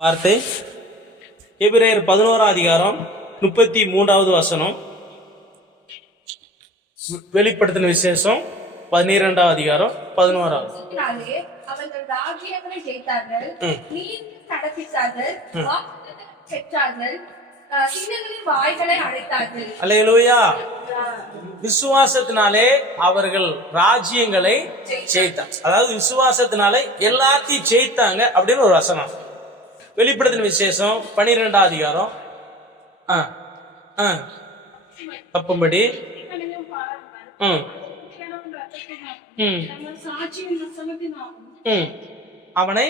வார்த்தை எபிரேயர் 11ஆம் அதிகாரம் 33வது வசனம். வெளிப்படுத்தின விசேஷம் 12ஆம் அதிகாரம் 11வது. அவர்கள் ராஜ்யங்களை ஜெயித்தார்கள், நீதி நடப்பித்தார்கள், வாக்குத்தத்தங்களை பெற்றார்கள், சிங்கங்களின் வாய்களை அடைத்தார்கள். அல்லேலூயா. விசுவாசத்தினாலே அவர்கள் ராஜ்யங்களை ஜெயித்தாங்க. அதாவது விசுவாசத்தினாலே எல்லாத்தையும் ஜெயித்தாங்க அப்படின்னு ஒரு வசனம். வெளிப்படுத்தின விசேஷம் 12ஆம் அதிகாரம் தப்பும்படி அவனை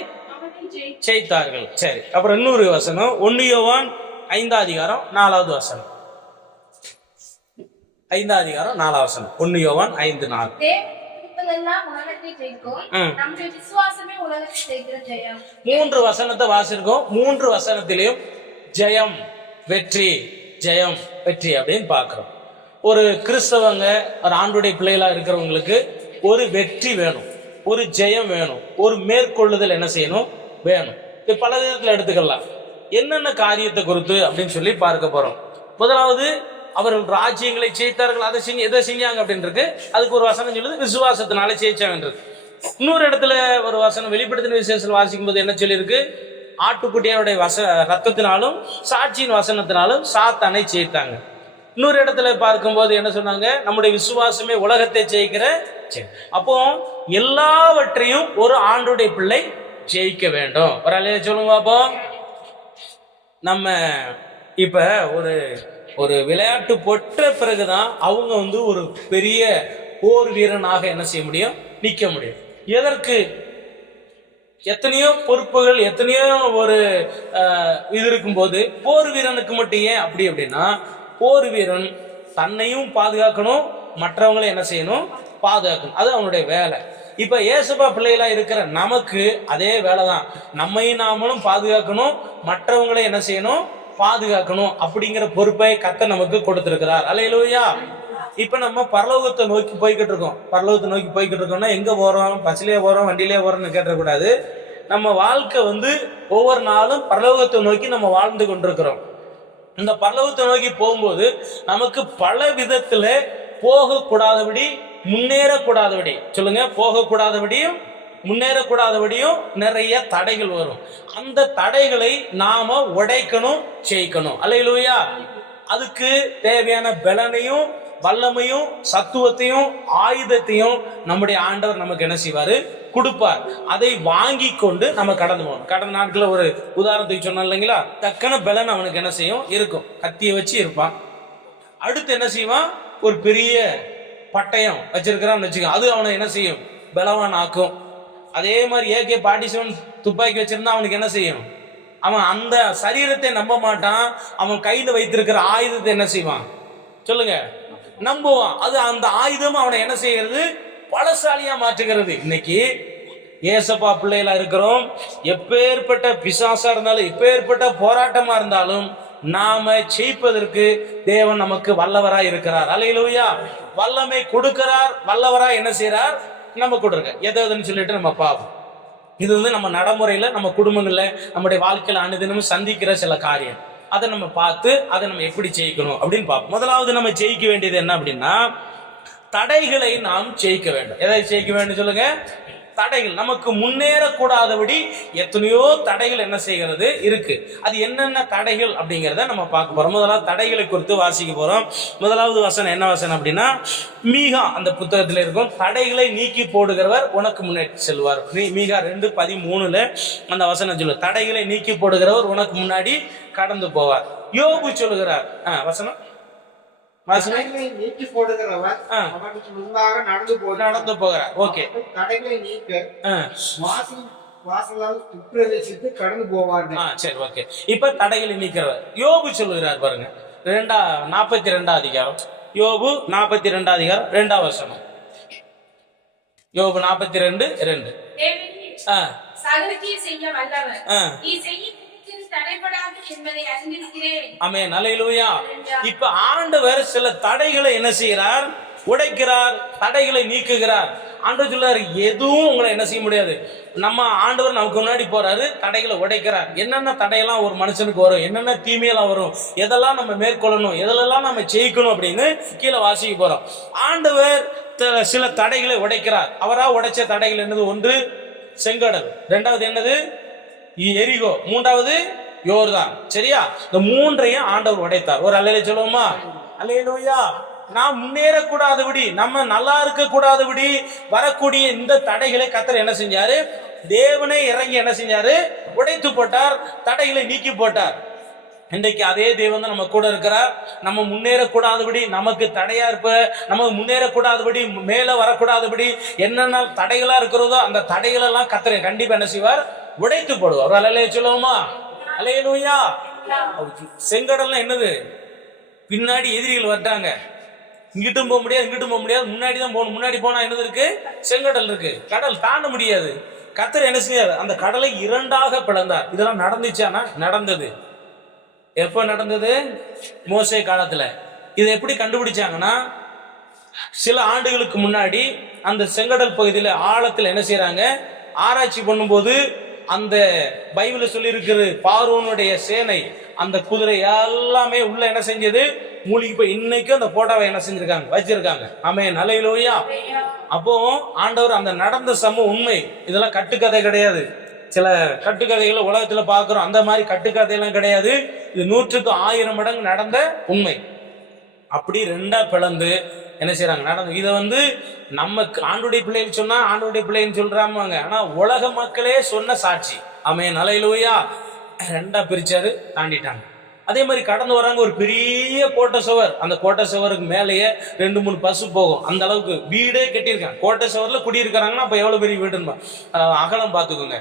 ஜெயித்தார்கள். சரி, அப்புறம் இன்னொரு வசனம் 1 யோவான் 5ஆம் அதிகாரம் 4வது வசனம். 5ஆம் அதிகாரம் 4வது வசனம். 1 யோவான் 5:4. மூன்று வசனத்தை வாசிருக்கோம். மூன்று வசனத்திலையும் ஜெயம், வெற்றி, ஜெயம், வெற்றி அப்படின்னு பாக்குறோம். ஒரு கிறிஸ்தவங்க, ஒரு ஆண்டுடைய பிள்ளைகளா இருக்கிறவங்களுக்கு ஒரு வெற்றி வேணும், ஒரு ஜெயம் வேணும், ஒரு மேற்கொள்ளுதல் என்ன செய்யணும் வேணும். இது பல விதத்துல எடுத்துக்கலாம். என்னென்ன காரியத்தை குறித்து அப்படின்னு சொல்லி பார்க்க போறோம். முதலாவது, அவர்கள் ராஜ்யங்களை ஜெயித்தார்கள். அதை செஞ்சு எதை செஞ்சாங்க அப்படின்னு இருக்கு. அதுக்கு ஒரு வசனம் சொல்லுது, விசுவாசத்தினால ஜெயிச்சாங்க. இன்னொரு இடத்துல ஒரு வசனம் வெளிப்படுத்தின விசேஷத்தில் வாசிக்கும் போது என்ன சொல்லியிருக்கு, ஆட்டுக்குட்டியோடைய ரத்தத்தினாலும் சாட்சியின் வசனத்தினாலும் சாத்தானை ஜெயித்தாங்க. இன்னொரு இடத்துல பார்க்கும்போது என்ன சொன்னாங்க, நம்முடைய விசுவாசமே உலகத்தை ஜெயிக்கிற. அப்போ எல்லாவற்றையும் ஒரு ஆண்டுடைய பிள்ளை ஜெயிக்க வேண்டும். ஒரு அலையில சொல்லுங்க. அப்போ நம்ம இப்ப ஒரு விளையாட்டு போட்ட பிறகுதான் அவங்க ஒரு பெரிய போர் வீரனாக என்ன செய்ய முடியும், நிக்க முடியும். எதற்கு? எத்தனையோ பொறுப்புகள், எத்தனையோ ஒரு இது இருக்கும்போது போர் வீரனுக்கு மட்டும் ஏன் அப்படி அப்படின்னா, போர் வீரன் தன்னையும் பாதுகாக்கணும், மற்றவங்களை என்ன செய்யணும், பாதுகாக்கணும். அது அவனுடைய வேலை. இப்ப ஏசப்பா பிள்ளைகளா இருக்கிற நமக்கு அதே வேலைதான். நம்மையும் நாமளும் பாதுகாக்கணும், மற்றவங்களை என்ன செய்யணும், பாதுகாக்கணும். அப்படிங்கிற பொறுப்பை கர்த்தர் நமக்கு கொடுத்திருக்கிறார். அல்லேலூயா. இப்ப நம்ம பரலோகத்தை நோக்கி போய்கிட்டு இருக்கோம். பரலோகத்தை நோக்கி போய்கிட்டு இருக்கோம்னா எங்க போறோம், பஸ்லயே போறோம், வண்டியிலே போறோம்னு கேட்டக்கூடாது. நம்ம வாழ்க்கை ஒவ்வொரு நாளும் பரலோகத்தை நோக்கி நம்ம வாழ்ந்து கொண்டிருக்கிறோம். இந்த பரலோகத்தை நோக்கி போகும்போது நமக்கு பல விதத்துல போகக்கூடாதபடி, முன்னேறக்கூடாதபடி, சொல்லுங்க, போகக்கூடாதபடியும் முன்னேறக்கூடாதபடியும் நிறைய தடைகள் வரும். அந்த தடைகளை நாம உடைக்கணும், ஜெயிக்கணும். அல்லேலூயா. அதுக்கு தேவையான பலனையும் வல்லமையும் சத்துவத்தையும் ஆயுதத்தையும் நம்முடைய ஆண்டவர் நமக்கு என்ன செய்வாரு, கொடுப்பார். அதை வாங்கி கொண்டு நம்ம கடந்து போகணும். கடந்த நாட்கள ஒரு உதாரணத்துக்கு சொன்னோம் இல்லைங்களா, தக்கன பலன் அவனுக்கு என்ன செய்யும், இருக்கும். கத்தியை வச்சு இருப்பான். அடுத்து என்ன செய்வான், ஒரு பெரிய பட்டயம் வச்சிருக்கிறான்னு வச்சுக்க, அது அவனை என்ன செய்யும், பலவான் ஆக்கும். அதே மாதிரி AK-47 துப்பாக்கி வச்சிருந்தா அவனுக்கு என்ன செய்யும், அவன் அந்த சரீரத்தை நம்ப மாட்டான். அவன் கையில வைத்திருக்கிற ஆயுதத்தை என்ன செய்வான், சொல்லுங்க, நம்புவான். அது அந்த ஆயுதம் அவனை என்ன செய்கிறது, பலசாலியா மாற்றுகிறது. இன்னைக்கு ஏசப்பா பிள்ளைகளா இருக்கிறோம். எப்பேற்பட்ட பிசாசா இருந்தாலும், எப்பேற்பட்ட போராட்டமா இருந்தாலும் நாம ஜெயிப்பதற்கு தேவன் நமக்கு வல்லவராய் இருக்கிறார். அல்லேலூயா. வல்லமை கொடுக்கிறார், வல்லவராய் என்ன செய்யறார், நம்ம கொடுக்க எதுன்னு சொல்லிட்டு நம்ம பார்ப்போம். இது நம்ம நடைமுறையில, நம்ம குடும்பங்கள்ல, நம்முடைய வாழ்க்கையில அனுதினமும் சந்திக்கிற சில காரியம். அதை நம்ம பார்த்து அதை நம்ம எப்படி ஜெயிக்கணும் அப்படின்னு பார்ப்போம். முதலாவது நம்ம ஜெயிக்க வேண்டியது என்ன அப்படின்னா, தடைகளை நாம் ஜெயிக்க வேண்டும். எதை ஜெயிக்க வேண்டும் சொல்லுங்க, தடைகள். நமக்கு முன்னேறக்கூடாதபடி எத்தனையோ தடைகள் என்ன செய்கிறது இருக்கு. அது என்னென்ன தடைகள் அப்படிங்கிறத நம்ம பார்க்க போறோம். முதலாவது தடைகளை குறித்து வாசிக்க போறோம். முதலாவது வசனம் என்ன வசனம் அப்படின்னா, மீகா அந்த புத்தகத்தில் இருக்கும், தடைகளை நீக்கி போடுகிறவர் உனக்கு முன்னாடி செல்வார். மீகா 2:13 அந்த வசனம் சொல்லு, தடைகளை நீக்கி போடுகிறவர் உனக்கு முன்னாடி கடந்து போவார். யோபு சொல்லுகிறார், வசனம் நீக்கி போடுகிறவர் அவனுக்கு முன்பாக நடந்து போகிறார். ஓகே, தடைகளை நீக்க வாசலால் உட்பிரவேசித்து கடந்து போவார்கள். சரி, ஓகே. இப்ப தடைகளை நீக்கிறவர் யோபு சொல்லுகிறார் பாருங்க. 42ஆம் அதிகாரம், யோபு 42ஆம் அதிகாரம் 2ஆம் வசனம். யோபு 42:2. சகலத்தையும் செய்ய வல்லவர், நீ செய்ய தடைபடாது என்பதை அறிந்திருக்கிறேன். ஆமென். அல்லேலூயா. இப்ப ஆண்டவர் சில தடைகளை என்ன செய்கிறார், உடைக்கிறார், தடைகளை நீக்குகிறார். ஆண்டவர் சொல்றாரு, எதுவும் உங்களை என்ன செய்ய முடியாது. நம்ம ஆண்டவர் நமக்கு முன்னாடி போறாரு, தடைகளை உடைக்கிறார். என்னென்ன தடையெல்லாம் ஒரு மனுஷனுக்கு வரும், என்னென்ன தீமையெல்லாம் வரும், எதெல்லாம் நம்ம மேற்கொள்ளணும், எதெல்லாம் நம்ம ஜெயிக்கணும் அப்படின்னு கீழே வாசிக்க போறோம். ஆண்டவர் சில தடைகளை உடைக்கிறார். அவரா உடைச்ச தடைகள் என்னது? ஒன்று செங்கடல், இரண்டாவது என்னது எரிகோ, மூன்றாவது யோர்தான். சரியா? இந்த மூன்றையும் ஆண்டவர் உடைத்தார். ஒரு அல்லேலூயா சொல்லுவோமா? அல்லேலூயா. நாம் முன்னேறக்கூடாதபடி, நம்ம நல்லா இருக்க கூடாதபடி வரக்கூடிய இந்த தடைகளை கர்த்தர் என்ன செஞ்சாரு? தேவனே இறங்கி என்ன செஞ்சாரு? உடைத்து போட்டார், தடைகளை நீக்கி போட்டார். இன்றைக்கு அதே தேவன் தான் நம்ம கூட இருக்கிறார். நம்ம முன்னேறக்கூடாதபடி, நமக்கு தடையா இருப்ப, நமக்கு முன்னேறக்கூடாதபடி, மேல வரக்கூடாதபடி என்னென்ன தடைகளா இருக்கிறதோ அந்த தடைகள் எல்லாம் கர்த்தர் கண்டிப்பா என்ன செய்வார்? உடைத்து போடுவார். அல்லேலூயா சொல்லுவோமா? அல்லேலூயா. செங்கடல்னா என்னது? பின்னாடி எதிரிகள் வர்றாங்க, இங்கிட்டும் போக முடியாது, இங்கிட்டும் போக முடியாது, முன்னாடி தான் போகணும். முன்னாடி போனா என்னது இருக்கு? செங்கடல் இருக்கு. கடல் தாண்ட முடியாது. கர்த்தர் என்ன செய்யார்? அந்த கடலை இரண்டாக பிளந்தார். இதெல்லாம் நடந்துச்சானா? நடந்தது. எப்ப நடந்தது? மோசே காலத்துல. இதை எப்படி கண்டுபிடிச்சாங்கன்னா, சில ஆண்டுகளுக்கு முன்னாடி அந்த செங்கடல் பகுதியில ஆழத்துல என்ன செய்யறாங்க? ஆராய்ச்சி பண்ணும்போது அந்த பைபிள்ல சொல்லி இருக்கிற பார்வோனுடைய சேனை, அந்த குதிரை எல்லாமே உள்ள என்ன செஞ்சது? மூழ்கி போய் இன்னைக்கும் அந்த போட்டோவை என்ன செஞ்சிருக்காங்க? வச்சிருக்காங்க. ஆமென், அல்லேலூயா. அப்போ ஆண்டவர் அந்த நடந்த சம்பவம் உண்மை. இதெல்லாம் கட்டுக்கதை கிடையாது. சில கட்டுக்கதைகளை உலகத்துல பாக்குறோம், அந்த மாதிரி கட்டுக்கதையெல்லாம் கிடையாது. இது 100க்கு 1000 மடங்கு நடந்த உண்மை. அப்படி ரெண்டா பிளந்து என்ன செய்யறாங்க? நடந்து. இதை நம்ம ஆண்டுடைய பிள்ளைன்னு சொன்னா ஆண்டுடைய பிள்ளைன்னு சொல்றாங்க, ஆனா உலக மக்களே சொன்ன சாட்சி. ஆமென், அல்லேலூயா. ரெண்டா பிரிச்சாரு, தாண்டிட்டாங்க. அதே மாதிரி கடந்து வராங்க, ஒரு பெரிய கோட்டை சுவர். அந்த கோட்டை சுவருக்கு மேலேயே 2-3 பஸ் போகும். அந்த அளவுக்கு வீடே கட்டியிருக்காங்க. கோட்டை சுவர்ல குடியிருக்கிறாங்கன்னா அப்ப எவ்வளவு பெரிய வீடுன்னு அகலம் பார்த்துக்கோங்க.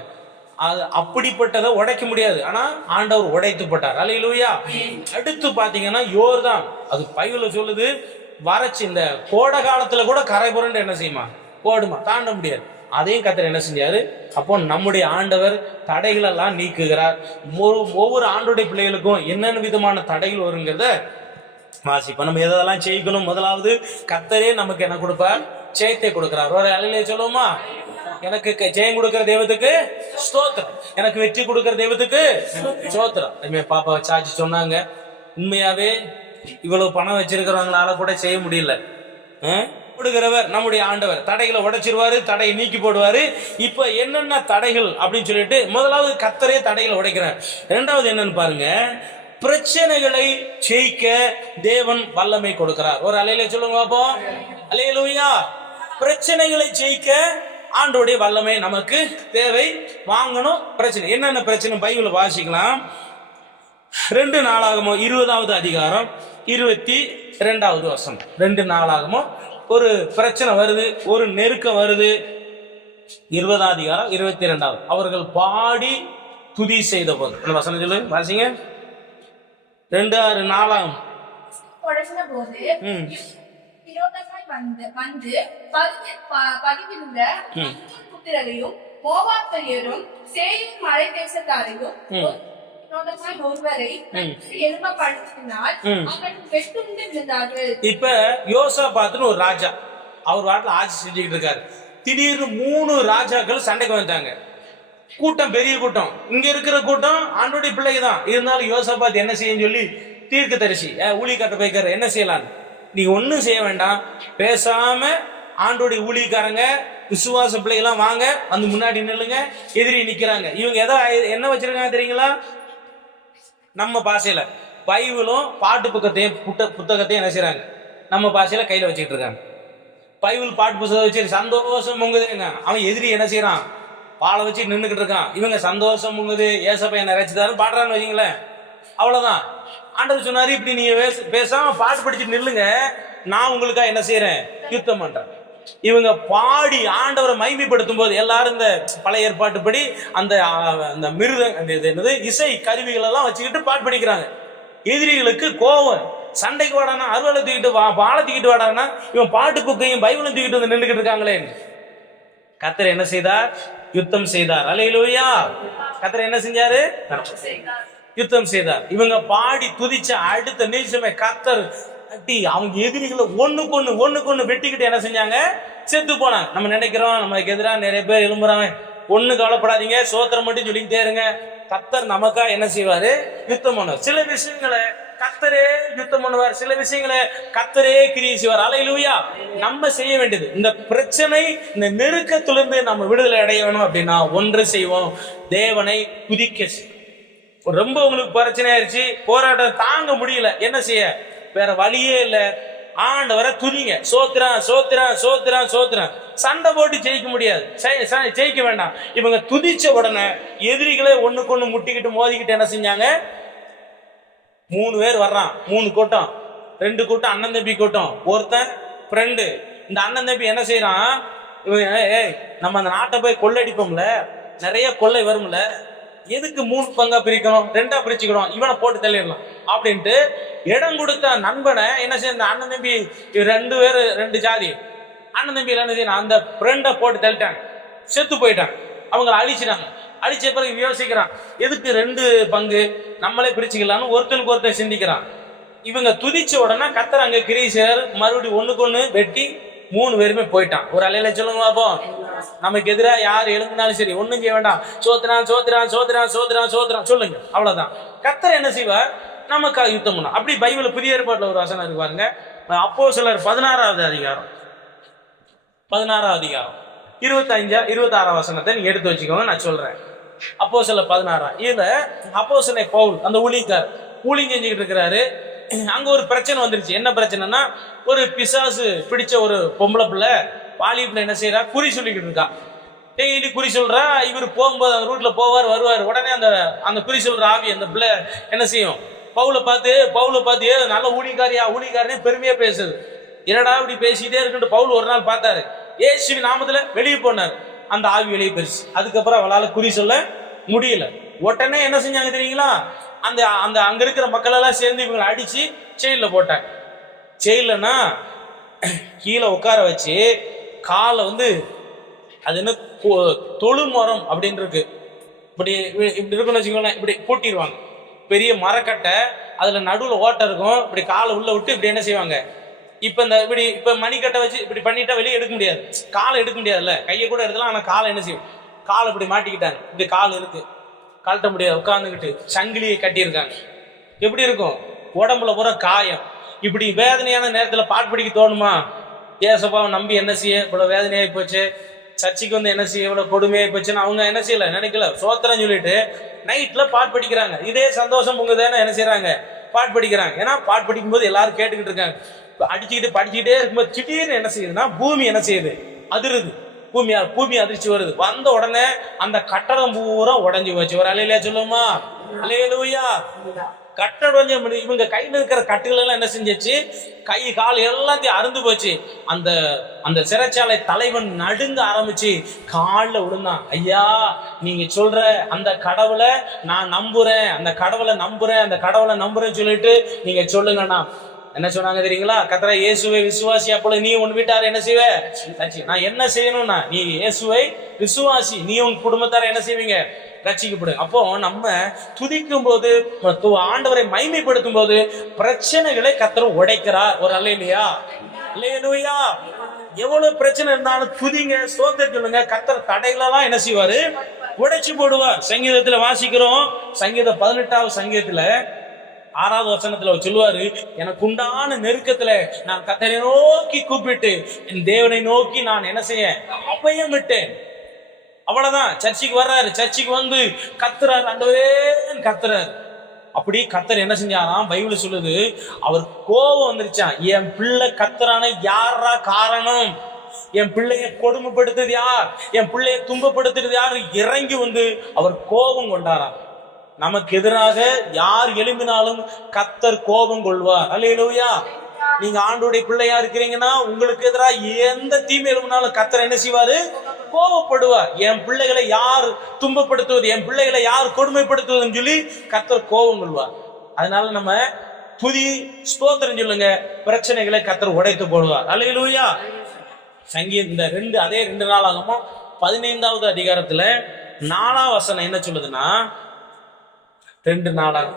அது அப்படிப்பட்டதை உடைக்க முடியாது. ஆனா ஆண்டவர் உடைத்து போட்டார். அல்லேலூயா. அடுத்து பாத்தீங்கன்னா யோர்தான். அது பைபிள்ல சொல்லுது, வறட்சி, இந்த கோடை காலத்துல கூட கரை புரண்டு என்ன செய்யுமா? ஓடுமா, தாண்ட முடியாது. அதையும் கர்த்தர் என்ன செஞ்சாரு? அப்போ நம்முடைய ஆண்டவர் தடைகள் எல்லாம் நீக்குகிறார். ஒவ்வொரு ஆண்டுடைய பிள்ளைகளுக்கும் என்னென்ன விதமான தடைகள் வருங்கிறத வாசிப்போம். நம்ம எதெல்லாம் ஜெயிக்கணும்? முதலாவது கர்த்தரே நமக்கு என்ன கொடுப்பார்? ஜெயத்தை கொடுக்கிறார். ஒரு அல்லேலூயா சொல்லுவோமா? எனக்கு ஜெயம் கொடுக்கிற தெய்வத்துக்கு ஸ்தோத்திரம், எனக்கு வெற்றி கொடுக்கிற தெய்வத்துக்கு ஸ்தோத்திரம். பாப்பா சாச்சி சொன்னாங்க, உண்மையாவே இவ்வளவு பணம் வச்சிருக்கிறவங்களால கூட செய்ய முடியல. கொடுக்கிறவர் நம்முடைய ஆண்டவர் தடைகளை உடைச்சிருவாரு, தடையை நீக்கி போடுவாரு. இப்ப என்னென்ன தடைகள் அப்படின்னு சொல்லிட்டு, முதலாவது கர்த்தரே தடைகளை உடைக்கிறார். இரண்டாவது என்னன்னு பாருங்க, பிரச்சனைகளை ஜெயிக்க தேவன் வல்லமை கொடுக்கிறார். ஒரு அல்லேலூயா சொல்லுங்க பாப்போம். அல்லேலூயா. பிரச்சனைகளை ஜெயிக்க ஆண்டோடைய வல்லமை நமக்கு தேவை. வாங்கணும். பிரச்சனை என்னென்ன பிரச்சனை பைபிள் வாசிக்கலாம். 2 நாளாகமோ 20வது அதிகாரம் 22வது வசனம். 2 நாளாகமோ ஒரு பிரச்சனை வருது, ஒரு நெருக்கம் வருது. 20வது அதிகாரம் 22வது. அவர்கள் பாடி துதி செய்த போது அந்த வசனம் சொல்லு வாசிங்க. 2-6 நாளாகும் புத்திரரையும் மோவாத்தையரும் சேயும் மலை தேசத்தாரையும் இப்ப யோசாபாத்னு ஒரு ராஜா, அவர் வாட்டில் ஆட்சி செஞ்சுக்கிட்டு இருக்காரு. திடீர்னு 3 ராஜாக்கள் சண்டைக்கு வந்துட்டாங்க. கூட்டம் பெரிய கூட்டம், இங்க இருக்கிற கூட்டம் ஆண்டோடைய பிள்ளைக்கு தான். இருந்தாலும் யோசாபாத் என்ன செய்யும் சொல்லி தீர்க்க தரிசி ஊழியக்காரட்ட போய்க்கார, என்ன செய்யலாம்? நீங்க ஒன்னும் செய்ய வேண்டாம், பேசாம ஆண்டோடைய ஊழியக்காரங்க விசுவாச பிள்ளைகள்லாம் வாங்க, வந்து முன்னாடி நில்லுங்க. எதிரி நிக்கிறாங்க. இவங்க என்ன வச்சிருக்காங்க தெரியுங்களா? நம்ம பாஷையில பைபிளும் பாட்டு புத்தகத்தையும் என்ன செய்யறாங்க? நம்ம பாஷையில கையில வச்சுக்கிட்டு இருக்காங்க. பைபிள் பாட்டு புத்தகத்தை வச்சு சந்தோஷம் பொங்குதுங்க. அவன் எதிரி என்ன செய்யறான்? பாலை வச்சு நின்றுகிட்டு இருக்கான். இவங்க சந்தோஷம் பொங்குது, ஏசப்பா என்ன இறைச்சிதாருன்னு பாடுறான்னு வச்சுங்களேன். அவ்வளவுதான். ஆண்டவர் சொன்னாரு, இப்படி நீங்க பேசாம பாட்டு படிச்சுட்டு நில்லுங்க, நான் உங்களுக்காக என்ன செய்யறேன்? யுத்தம் பண்றேன். இவங்க பாடி ஆண்டவரை மகிமைப்படுத்தும் போது எல்லாரும் இந்த பழைய ஏற்பாட்டுப்படி அந்த மிருத இசை கருவிகள் எல்லாம் வச்சுக்கிட்டு பாட்டு படிக்கிறாங்க. எதிரிகளுக்கு கோவம், சண்டைக்கு வாடானா அறுவலை தூக்கிட்டு பாலை தூக்கிட்டு வாடானா இவன் பாட்டு புக்கையும் பைபிளும் தூக்கிட்டு வந்து நின்றுகிட்டு இருக்காங்களே. கர்த்தர் என்ன செய்தார்? யுத்தம் செய்தார். அல்லேலூயா. கர்த்தர் என்ன செஞ்சாரு? யுத்தம் செய்தார். இவங்க பாடி துதிச்ச அடுத்த நிமிஷமே கர்த்தர் அவங்க எதிரிகளை ஒண்ணுக்கு ஒண்ணு வெட்டிக்கிட்டு என்ன செஞ்சாங்க? செத்து போனாங்க. நம்ம நினைக்கிறோம் நமக்கு எதிராக நிறைய பேர் எழும்புறாங்க. ஒண்ணு கவலைப்படாதீங்க, சோத்திரம் மட்டும் சொல்லிக்கிட்டே இருங்க. கர்த்தர் நமக்கா என்ன செய்வாரு? யுத்தம் பண்ணுவார். சில விஷயங்களை கர்த்தரே யுத்தம் பண்ணுவார், சில விஷயங்களை கர்த்தரே கிரியை செய்வார். அல்லேலூயா. நம்ம செய்ய வேண்டியது, இந்த பிரச்சனை இந்த நெருக்கத்திலிருந்து நம்ம விடுதலை அடைய வேணும் அப்படின்னா ஒன்று செய்வோம், தேவனை துதிக்க. ரொம்ப உங்களுக்கு பிரச்சனை ஆயிடுச்சு, போராட்டம் தாங்க முடியல, என்ன செய்ய? வேற வழியே இல்லை, ஆண்டவரை துதிங்க. சோத்திரம் சோத்திரம் சோத்திரம் சோத்திரம். சண்டை போட்டு ஜெயிக்க முடியாது, ஜெயிக்க வேண்டாம். இவங்க துதிச்ச உடனே எதிரிகளே ஒண்ணுக்கு ஒண்ணு முட்டிக்கிட்டு மோதிக்கிட்டு என்ன செஞ்சாங்க? 3 பேர் வர்றான், 3 கூட்டம், 2 கூட்டம் அண்ணன் தம்பி கூட்டம், ஒருத்தன் ஃப்ரெண்டு. இந்த அண்ணன் தம்பி என்ன செய்யறான்? நம்ம அந்த நாட்டை போய் கொள்ளடிப்போம்ல, நிறைய கொள்ளை வரும்ல, எதுக்கு 3 பங்கா பிரிக்கணும், 2ஆ பிரிச்சுக்கணும், இவனை போட்டு தள்ளிடலாம் அப்படின்ட்டு இடம் கொடுத்த நண்பனை என்ன செய்ய, அண்ணன் தம்பி 2 பேர் 2 ஜாதி அண்ணன் தம்பி என்ன செய்யணும், அந்த ஃப்ரெண்டை போட்டு தள்ளிட்டாங்க, செத்து போயிட்டாங்க. அவங்களை அழிச்சிட்டாங்க. அழிச்ச பிறகு யோசிக்கிறான், எதுக்கு 2 பங்கு, நம்மளே பிரிச்சுக்கலான்னு ஒருத்தனுக்கு ஒருத்தன் சிந்திக்கிறான். இவங்க துதிச்ச உடனே கர்த்தர் அங்க கிரீசர் மறுபடியும் ஒண்ணுக்கு ஒண்ணு வெட்டி 3 பேருமே போயிட்டான். ஒரு அலையில சொல்லுங்க பாப்போம். நமக்கு எதிராக யார் எழுந்தினாலும் சரி, ஒண்ணும் செய்ய வேண்டாம், சோத்திரான் சோத்திரான் சோத்திரான் சோத்திரான் சோத்திரான் சொல்லுங்க, அவ்வளவுதான். கர்த்தர் என்ன செய்வார்? நமக்காக யுத்தம் பண்ணும். அப்படி பைபிள் புதிய ஏற்பாட்டுல ஒரு வசனம் இருக்கு பாருங்க. அப்போஸ்தலர் 16வது அதிகாரம் 25 26 வசனத்தை நீங்க எடுத்து வச்சுக்கோங்க, நான் சொல்றேன். அப்போஸ்தலர் 16 இதுல அப்போஸ்தலனை பவுல் அந்த ஊழியம் செஞ்சுக்கிட்டு இருக்கிறாரு. அங்க ஒரு பிரச்சனை வந்துருச்சு. என்ன பிரச்சனைனா, ஒரு பிசாசு பிடிச்ச ஒரு பொம்பளை பிள்ளை வாலிபுல என்ன செய்யறா? குறி சொல்லிக்கிட்டு இருக்கா. டெய்லி குறி சொல்றா. இவர் போகும்போது அந்த ரூட்ல போவார் வருவார். உடனே அந்த குறி சொல்ற ஆவி அந்த பிள்ளை என்ன செய்யும்? பவுலை பார்த்து நல்ல ஊழியக்காரனே பெருமையா பேசுது. என்னடா இப்படி பேசிக்கிட்டே இருக்குன்னு பவுல் ஒரு நாள் பார்த்தாரு. இயேசுவின் நாமத்துல வெளியே போனார், அந்த ஆவி வெளியே போயிருச்சு. அதுக்கப்புறம் அவளால குறி சொல்ல முடியல. உடனே என்ன செஞ்சாங்க தெரியுங்களா? அந்த அந்த அங்க இருக்கிற மக்கள் எல்லாம் சேர்ந்து இவங்களை அடிச்சு ஜெயில போட்டாங்க. ஜெயிலனா கீழே உட்கார வச்சு காலை அது என்ன தொழுமரம் அப்படின்னு இருக்கு, இப்படி இருக்குன்னு வச்சுக்கோங்களேன், இப்படி பூட்டிடுவாங்க. பெரிய மரக்கட்டை, அதுல நடுவில் ஓட்டை இருக்கும். இப்படி காலை உள்ள விட்டு இப்படி என்ன செய்வாங்க? இப்ப மணிக்கட்டை வச்சு இப்படி பண்ணிட்டா வெளியே எடுக்க முடியாது, காலை எடுக்க முடியாதுல்ல, கையை கூட எடுக்கலாம். ஆனா காலை என்ன செய்யும்? காலை இப்படி மாட்டிக்கிட்டாங்க. இப்படி கால் இருக்கு, கழட்ட முடியாது. உட்காந்துக்கிட்டு சங்கிலியை கட்டியிருக்காங்க. எப்படி இருக்கும்? உடம்புல பூரா காயம். இப்படி வேதனையான நேரத்துல பாட்டு படிக்க தோணுமா? ஏசப்பாவை நம்பி என்ன செய்ய இவ்வளவு வேதனையாகி போச்சு, சர்ச்சைக்கு என்ன செய்ய இவ்வளவு கொடுமையாகி போச்சுன்னு அவங்க என்ன செய்யல, நினைக்கல. சோத்திரம் சொல்லிட்டு நைட்ல பாட்டு படிக்கிறாங்க. இதே சந்தோஷம் பொங்குதானே என்ன செய்யறாங்க? பாட்டு படிக்கிறாங்க. ஏன்னா பாட்டு படிக்கும் போது எல்லாரும் கேட்டுக்கிட்டு இருக்காங்க. அடிச்சுக்கிட்டு படிச்சுக்கிட்டே இருக்கும்போது திடீர்னு என்ன செய்யுதுன்னா, பூமி என்ன செய்யுது? அதிருது. பூமி அதிர்ச்சி வருது. வந்த உடனே அந்த கட்டடம் பூரா உடஞ்சி போச்சு. ஒரு அலையில சொல்லுமா? அல்லேலூயா. கட்டடம் இவங்க கையில் இருக்கிற கட்டுகள் எல்லாம் என்ன செஞ்சிச்சு? கை கால் எல்லாத்தையும் அருந்து போச்சு. அந்த சிறைச்சாலை தலைவன் நடுங்க ஆரம்பிச்சு காலில் விழுந்தான். ஐயா, நீங்க சொல்ற அந்த கடவுளை நான் நம்புறேன், அந்த கடவுளை நம்புறேன்னு சொல்லிட்டு நீங்க சொல்லுங்கண்ணா. என்ன சொன்னாங்க தெரியுங்களா? கர்த்தர் இயேசுவை விசுவாசி, அப்பொழுது நீ உன் வீட்டார என்ன செய்வ? நான் என்ன செய்யணும்னா, நீ இயேசுவை விசுவாசி, நீ உன் குடும்பத்தார என்ன செய்வீங்க? ரட்சிக்கப்படும். அப்போ நம்ம துதிக்கும் போது, ஆண்டவரை மைமைப்படுத்தும் போது பிரச்சனைகளை கர்த்தர் உடைக்கிறார். ஒரு அல்லேலூயா. அல்லேலூயா. எவ்வளவு பிரச்சனை இருந்தாலும் துதிங்க, ஸ்தோத்திரம் சொல்லுங்க. கர்த்தர் தடைகளெல்லாம் என்ன செய்வாரு? உடைச்சு போடுவார். சங்கீதத்துல வாசிக்கிறோம். சங்கீதம் 18வது சங்கீதத்துல 6வது வசனத்துல சொல்லுவாரு, எனக்கு உண்டான நெருக்கத்துல நான் கர்த்தரை நோக்கி கூப்பிட்டு என் தேவனை நோக்கி நான் என்ன செய்ய அபயம் விட்டேன். அவ்வளவுதான். சர்ச்சைக்கு வர்றாரு. சர்ச்சைக்கு கத்துறாரு, ஆண்டவரே கத்துறாரு. அப்படி கர்த்தர் என்ன செஞ்சாராம்? பைபிள் சொல்லுது, அவர் கோபம் வந்துருச்சான். என் பிள்ளை கத்துறான யாரா காரணம்? என் பிள்ளைய கொடுமைப்படுத்துறது யார்? என் பிள்ளைய துன்பப்படுத்துறது யார்? இறங்கி அவர் கோபம் கொண்டாராம். நமக்கு எதிராக யார் எழும்பினாலும் கர்த்தர் கோபம் கொள்வார். அல்லேலூயா. நீங்க ஆண்டவருடைய பிள்ளையா இருக்கிறீங்கன்னா உங்களுக்கு எதிராக எந்த தீமை எழும்பினாலும் கர்த்தர் என்ன செய்வாரு? கோபப்படுவார். என் பிள்ளைகளை யார் துன்பப்படுத்துவது, என் பிள்ளைகளை யார் கொடுமைப்படுத்துவதுன்னு சொல்லி கர்த்தர் கோபம் கொள்வார். அதனால நம்ம துதி ஸ்தோத்திரம் சொல்லுங்க, பிரச்சனைகளை கர்த்தர் உடைத்து போடுவார். அல்லேலூயா. இந்த அதே 2 நாளாகமும் 15வது அதிகாரத்துல 4ஆம் வசனம் என்ன சொல்லுதுன்னா, 2 நாளாக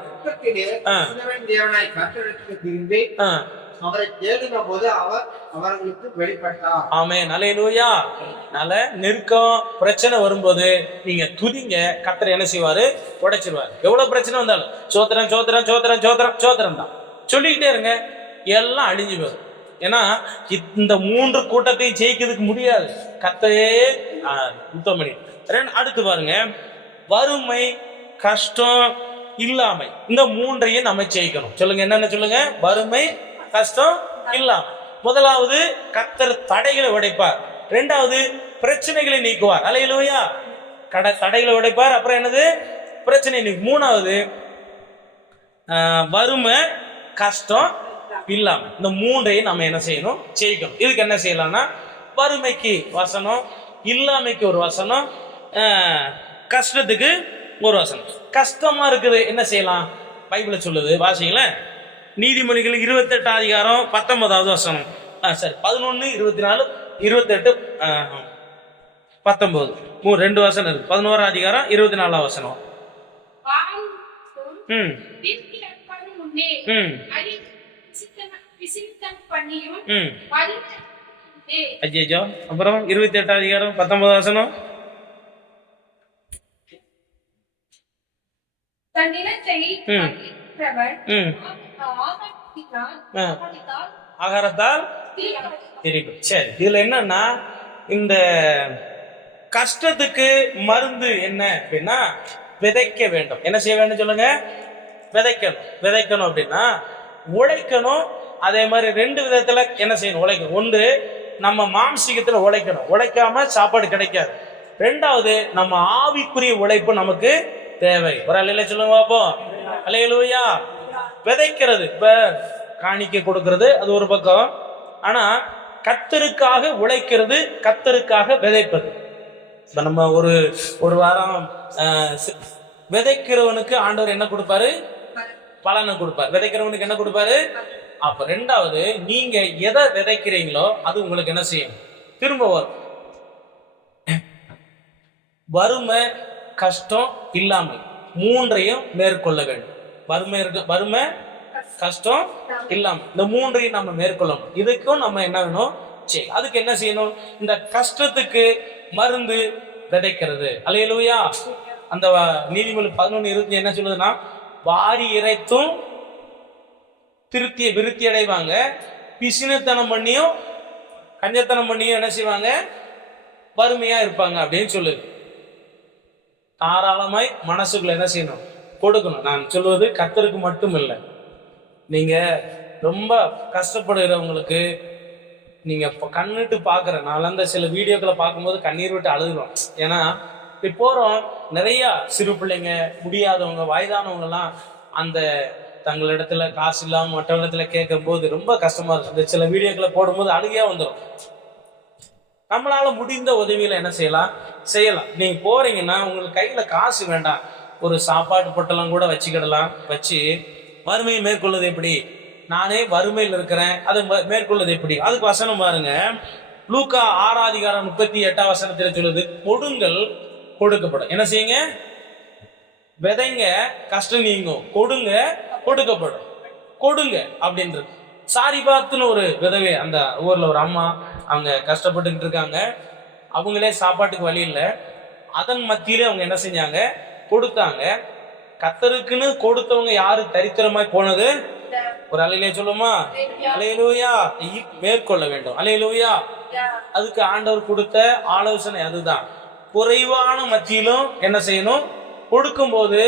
அவரை தேடின போது அவர் அவர்களுக்கு வெளிப்பட்டார். ஆமென், அல்லேலூயா. நல்ல நெருக்கம் பிரச்சனை வரும்போது நீங்க துதிங்க, கர்த்தர் என்ன செய்வாரு? உடைச்சிருவாரு. எவ்வளவு பிரச்சனை வந்தாலும் சோத்திரம் சோத்திரம் சோத்திரம் சோத்திரம் சோத்திரம் தான் சொல்லிக்கிட்டே இருங்க, எல்லாம் அழிஞ்சு போகும். ஏன்னா இந்த 3 கூட்டத்தையும் ஜெயிக்கிறதுக்கு முடியாது. கர்த்தரே யுத்தம் பண்ணி. அடுத்து பாருங்க, வறுமை, கஷ்டம், இல்லாமை, இந்த 3ஐயும் நம்ம ஜெயிக்கணும். சொல்லுங்க, என்னென்ன சொல்லுங்க? வறுமை, கஷ்டம், இல்லாமை. முதலாவது கர்த்தர் தடைகளை உடைப்பார். 2வது பிரச்சனைகளை நீக்குவார். அல்லேலூயா. தடைகளை உடைப்பார். அப்புறம் என்னது? பிரச்சனை நீக்கு. 3வது வறுமை, கஷ்டம், இல்லாம. இந்த 3ஐயும் நம்ம என்ன செய்யணும்? ஜெயிக்கணும். இதுக்கு என்ன செய்யலாம்னா, வறுமைக்கு வசனம், இல்லாமைக்கு ஒரு வசனம், கஷ்டத்துக்கு ஒரு வசனம். கஷ்டமா இருக்குது, என்ன செய்யலாம்? பைபிள சொல்லுது, வாசிங்களேன். நீதிமொழிகள் 28 அதிகாரம் 19வது வசனம். சரி, 11, 24, 28, 19, 2 வசனம் இருக்கு. 11 அதிகாரம் 24 வசனம். ஐயோ, அப்புறம் 28 அதிகாரம் 19 வசனம். ஆகாரத்தால் தெரியும். சரி, இதுல என்னன்னா, இந்த கஷ்டத்துக்கு மருந்து என்ன அப்படின்னா, விதைக்க வேண்டும். என்ன செய்ய வேண்டும் சொல்லுங்க? விதைக்கணும். விதைக்கணும் அப்படின்னா உழைக்கணும். அதே மாதிரி 2 விதத்துல என்ன செய்யணும்? உழைக்கணும். ஒன்று, நம்ம மாம்சீகத்துல உழைக்கணும், உழைக்காம சாப்பாடு கிடைக்காது. 2வது, நம்ம ஆவிக்குரிய உழைப்பு நமக்கு தேவை. ஒரு அல்லேலூயா சொல்லுங்க பாப்போம். அல்லேலூயா. விதைக்கிறது, இப்ப காணிக்கை கொடுக்கிறது, அது ஒரு பக்கம். ஆனா கர்த்தருக்காக உழைக்கிறது, கர்த்தருக்காக விதைப்பது. இப்ப நம்ம ஒரு வாரம் விதைக்கிறவனுக்கு ஆண்டவர் என்ன கொடுப்பாரு? பலனை கொடுப்பார். விதைக்கிறவனுக்கு என்ன கொடுப்பாரு? அப்ப 2வது, நீங்க எதை விதைக்கிறீங்களோ அது உங்களுக்கு என்ன செய்யும்? திரும்ப வரும். வறுமை, கஷ்டம், இல்லாமை, 3ஐயும் மேற்கொள்ள வேண்டும். வறுமை, கஷ்டம், இல்லாமை, இந்த 3ஐயும் நம்ம மேற்கொள்ளணும். இதுக்கும் நம்ம என்ன வேணும்? சரி, அதுக்கு என்ன செய்யணும்? இந்த கஷ்டத்துக்கு மருந்து விதைக்கிறது. அல்லேலூயா. அந்த நீதிமொழி 11:20 என்ன சொல்லுதுன்னா, வாரி இறைத்தும் விருத்தி அடைவாங்க, பிசினத்தனம் பண்ணியும் கஞ்சத்தனம் பண்ணியும் என்ன செய்வாங்க? வறுமையா இருப்பாங்க அப்படின்னு சொல்லுது. தாராளமாய் மனசுக்குள்ள என்ன செய்யணும்? கொடுக்கணும். நான் சொல்வது கர்த்தருக்கு மட்டும் இல்லை, நீங்க ரொம்ப கஷ்டப்படுகிறவங்களுக்கு, நீங்க கண்ணிட்டு பாக்குற, நான் அந்த சில வீடியோக்களை பார்க்கும்போது கண்ணீர் விட்டு அழுதுறோம். ஏன்னா இப்ப போறோம், நிறைய சிறு பிள்ளைங்க, முடியாதவங்க, வயதானவங்க எல்லாம் அந்த தங்களிடத்துல காசு இல்லாம மற்றவங்களிடத்துல கேட்கும் போது ரொம்ப கஷ்டமா இருக்கு. இந்த சில வீடியோக்களை போடும்போது அழுகையா வந்துடும். நம்மளால முடிந்த உதவியில என்ன செய்யலாம். நீங்க போறீங்கன்னா உங்களுக்கு கையில காசு வேண்டாம், ஒரு சாப்பாட்டு பொட்டெல்லாம் கூட வச்சுக்கிடலாம். வச்சு வறுமையை மேற்கொள்வது எப்படி? நானே வறுமையில் இருக்கிறேன், அதை மேற்கொள்வது எப்படி? அதுக்கு வசனம் பாருங்க. லூக்கா 6 அதிகாரம் 38 வசனத்தில் சொல்லுது, கொடுங்கள் கொடுக்கப்படும். என்ன செய்யுங்க? விதைங்க, கஷ்டம் நீங்கும். கொடுங்க, கொடுக்கப்படும். கொடுங்க அப்படின்றது. சாரிபாத்துன்னு ஒரு விதவை, அந்த ஊர்ல ஒரு அம்மா, அவங்க கஷ்டப்பட்டுக்கிட்டு இருக்காங்க. அவங்களே சாப்பாட்டுக்கு வழி இல்லை. அதன் மத்தியிலே அவங்க என்ன செஞ்சாங்க? கொடுத்தாங்க. கர்த்தருக்குன்னு கொடுத்தவங்க யாரு தரித்திரமாய் போனது? ஒரு அல்லேலூயா சொல்லுமா? அல்லேலூயா. மேற்கொள்ள வேண்டும். அல்லேலூயா. அதுக்கு ஆண்டவர் கொடுத்த ஆலோசனை அதுதான். குறைவான மத்தியிலும் என்ன செய்யணும்? கொடுக்கும் போது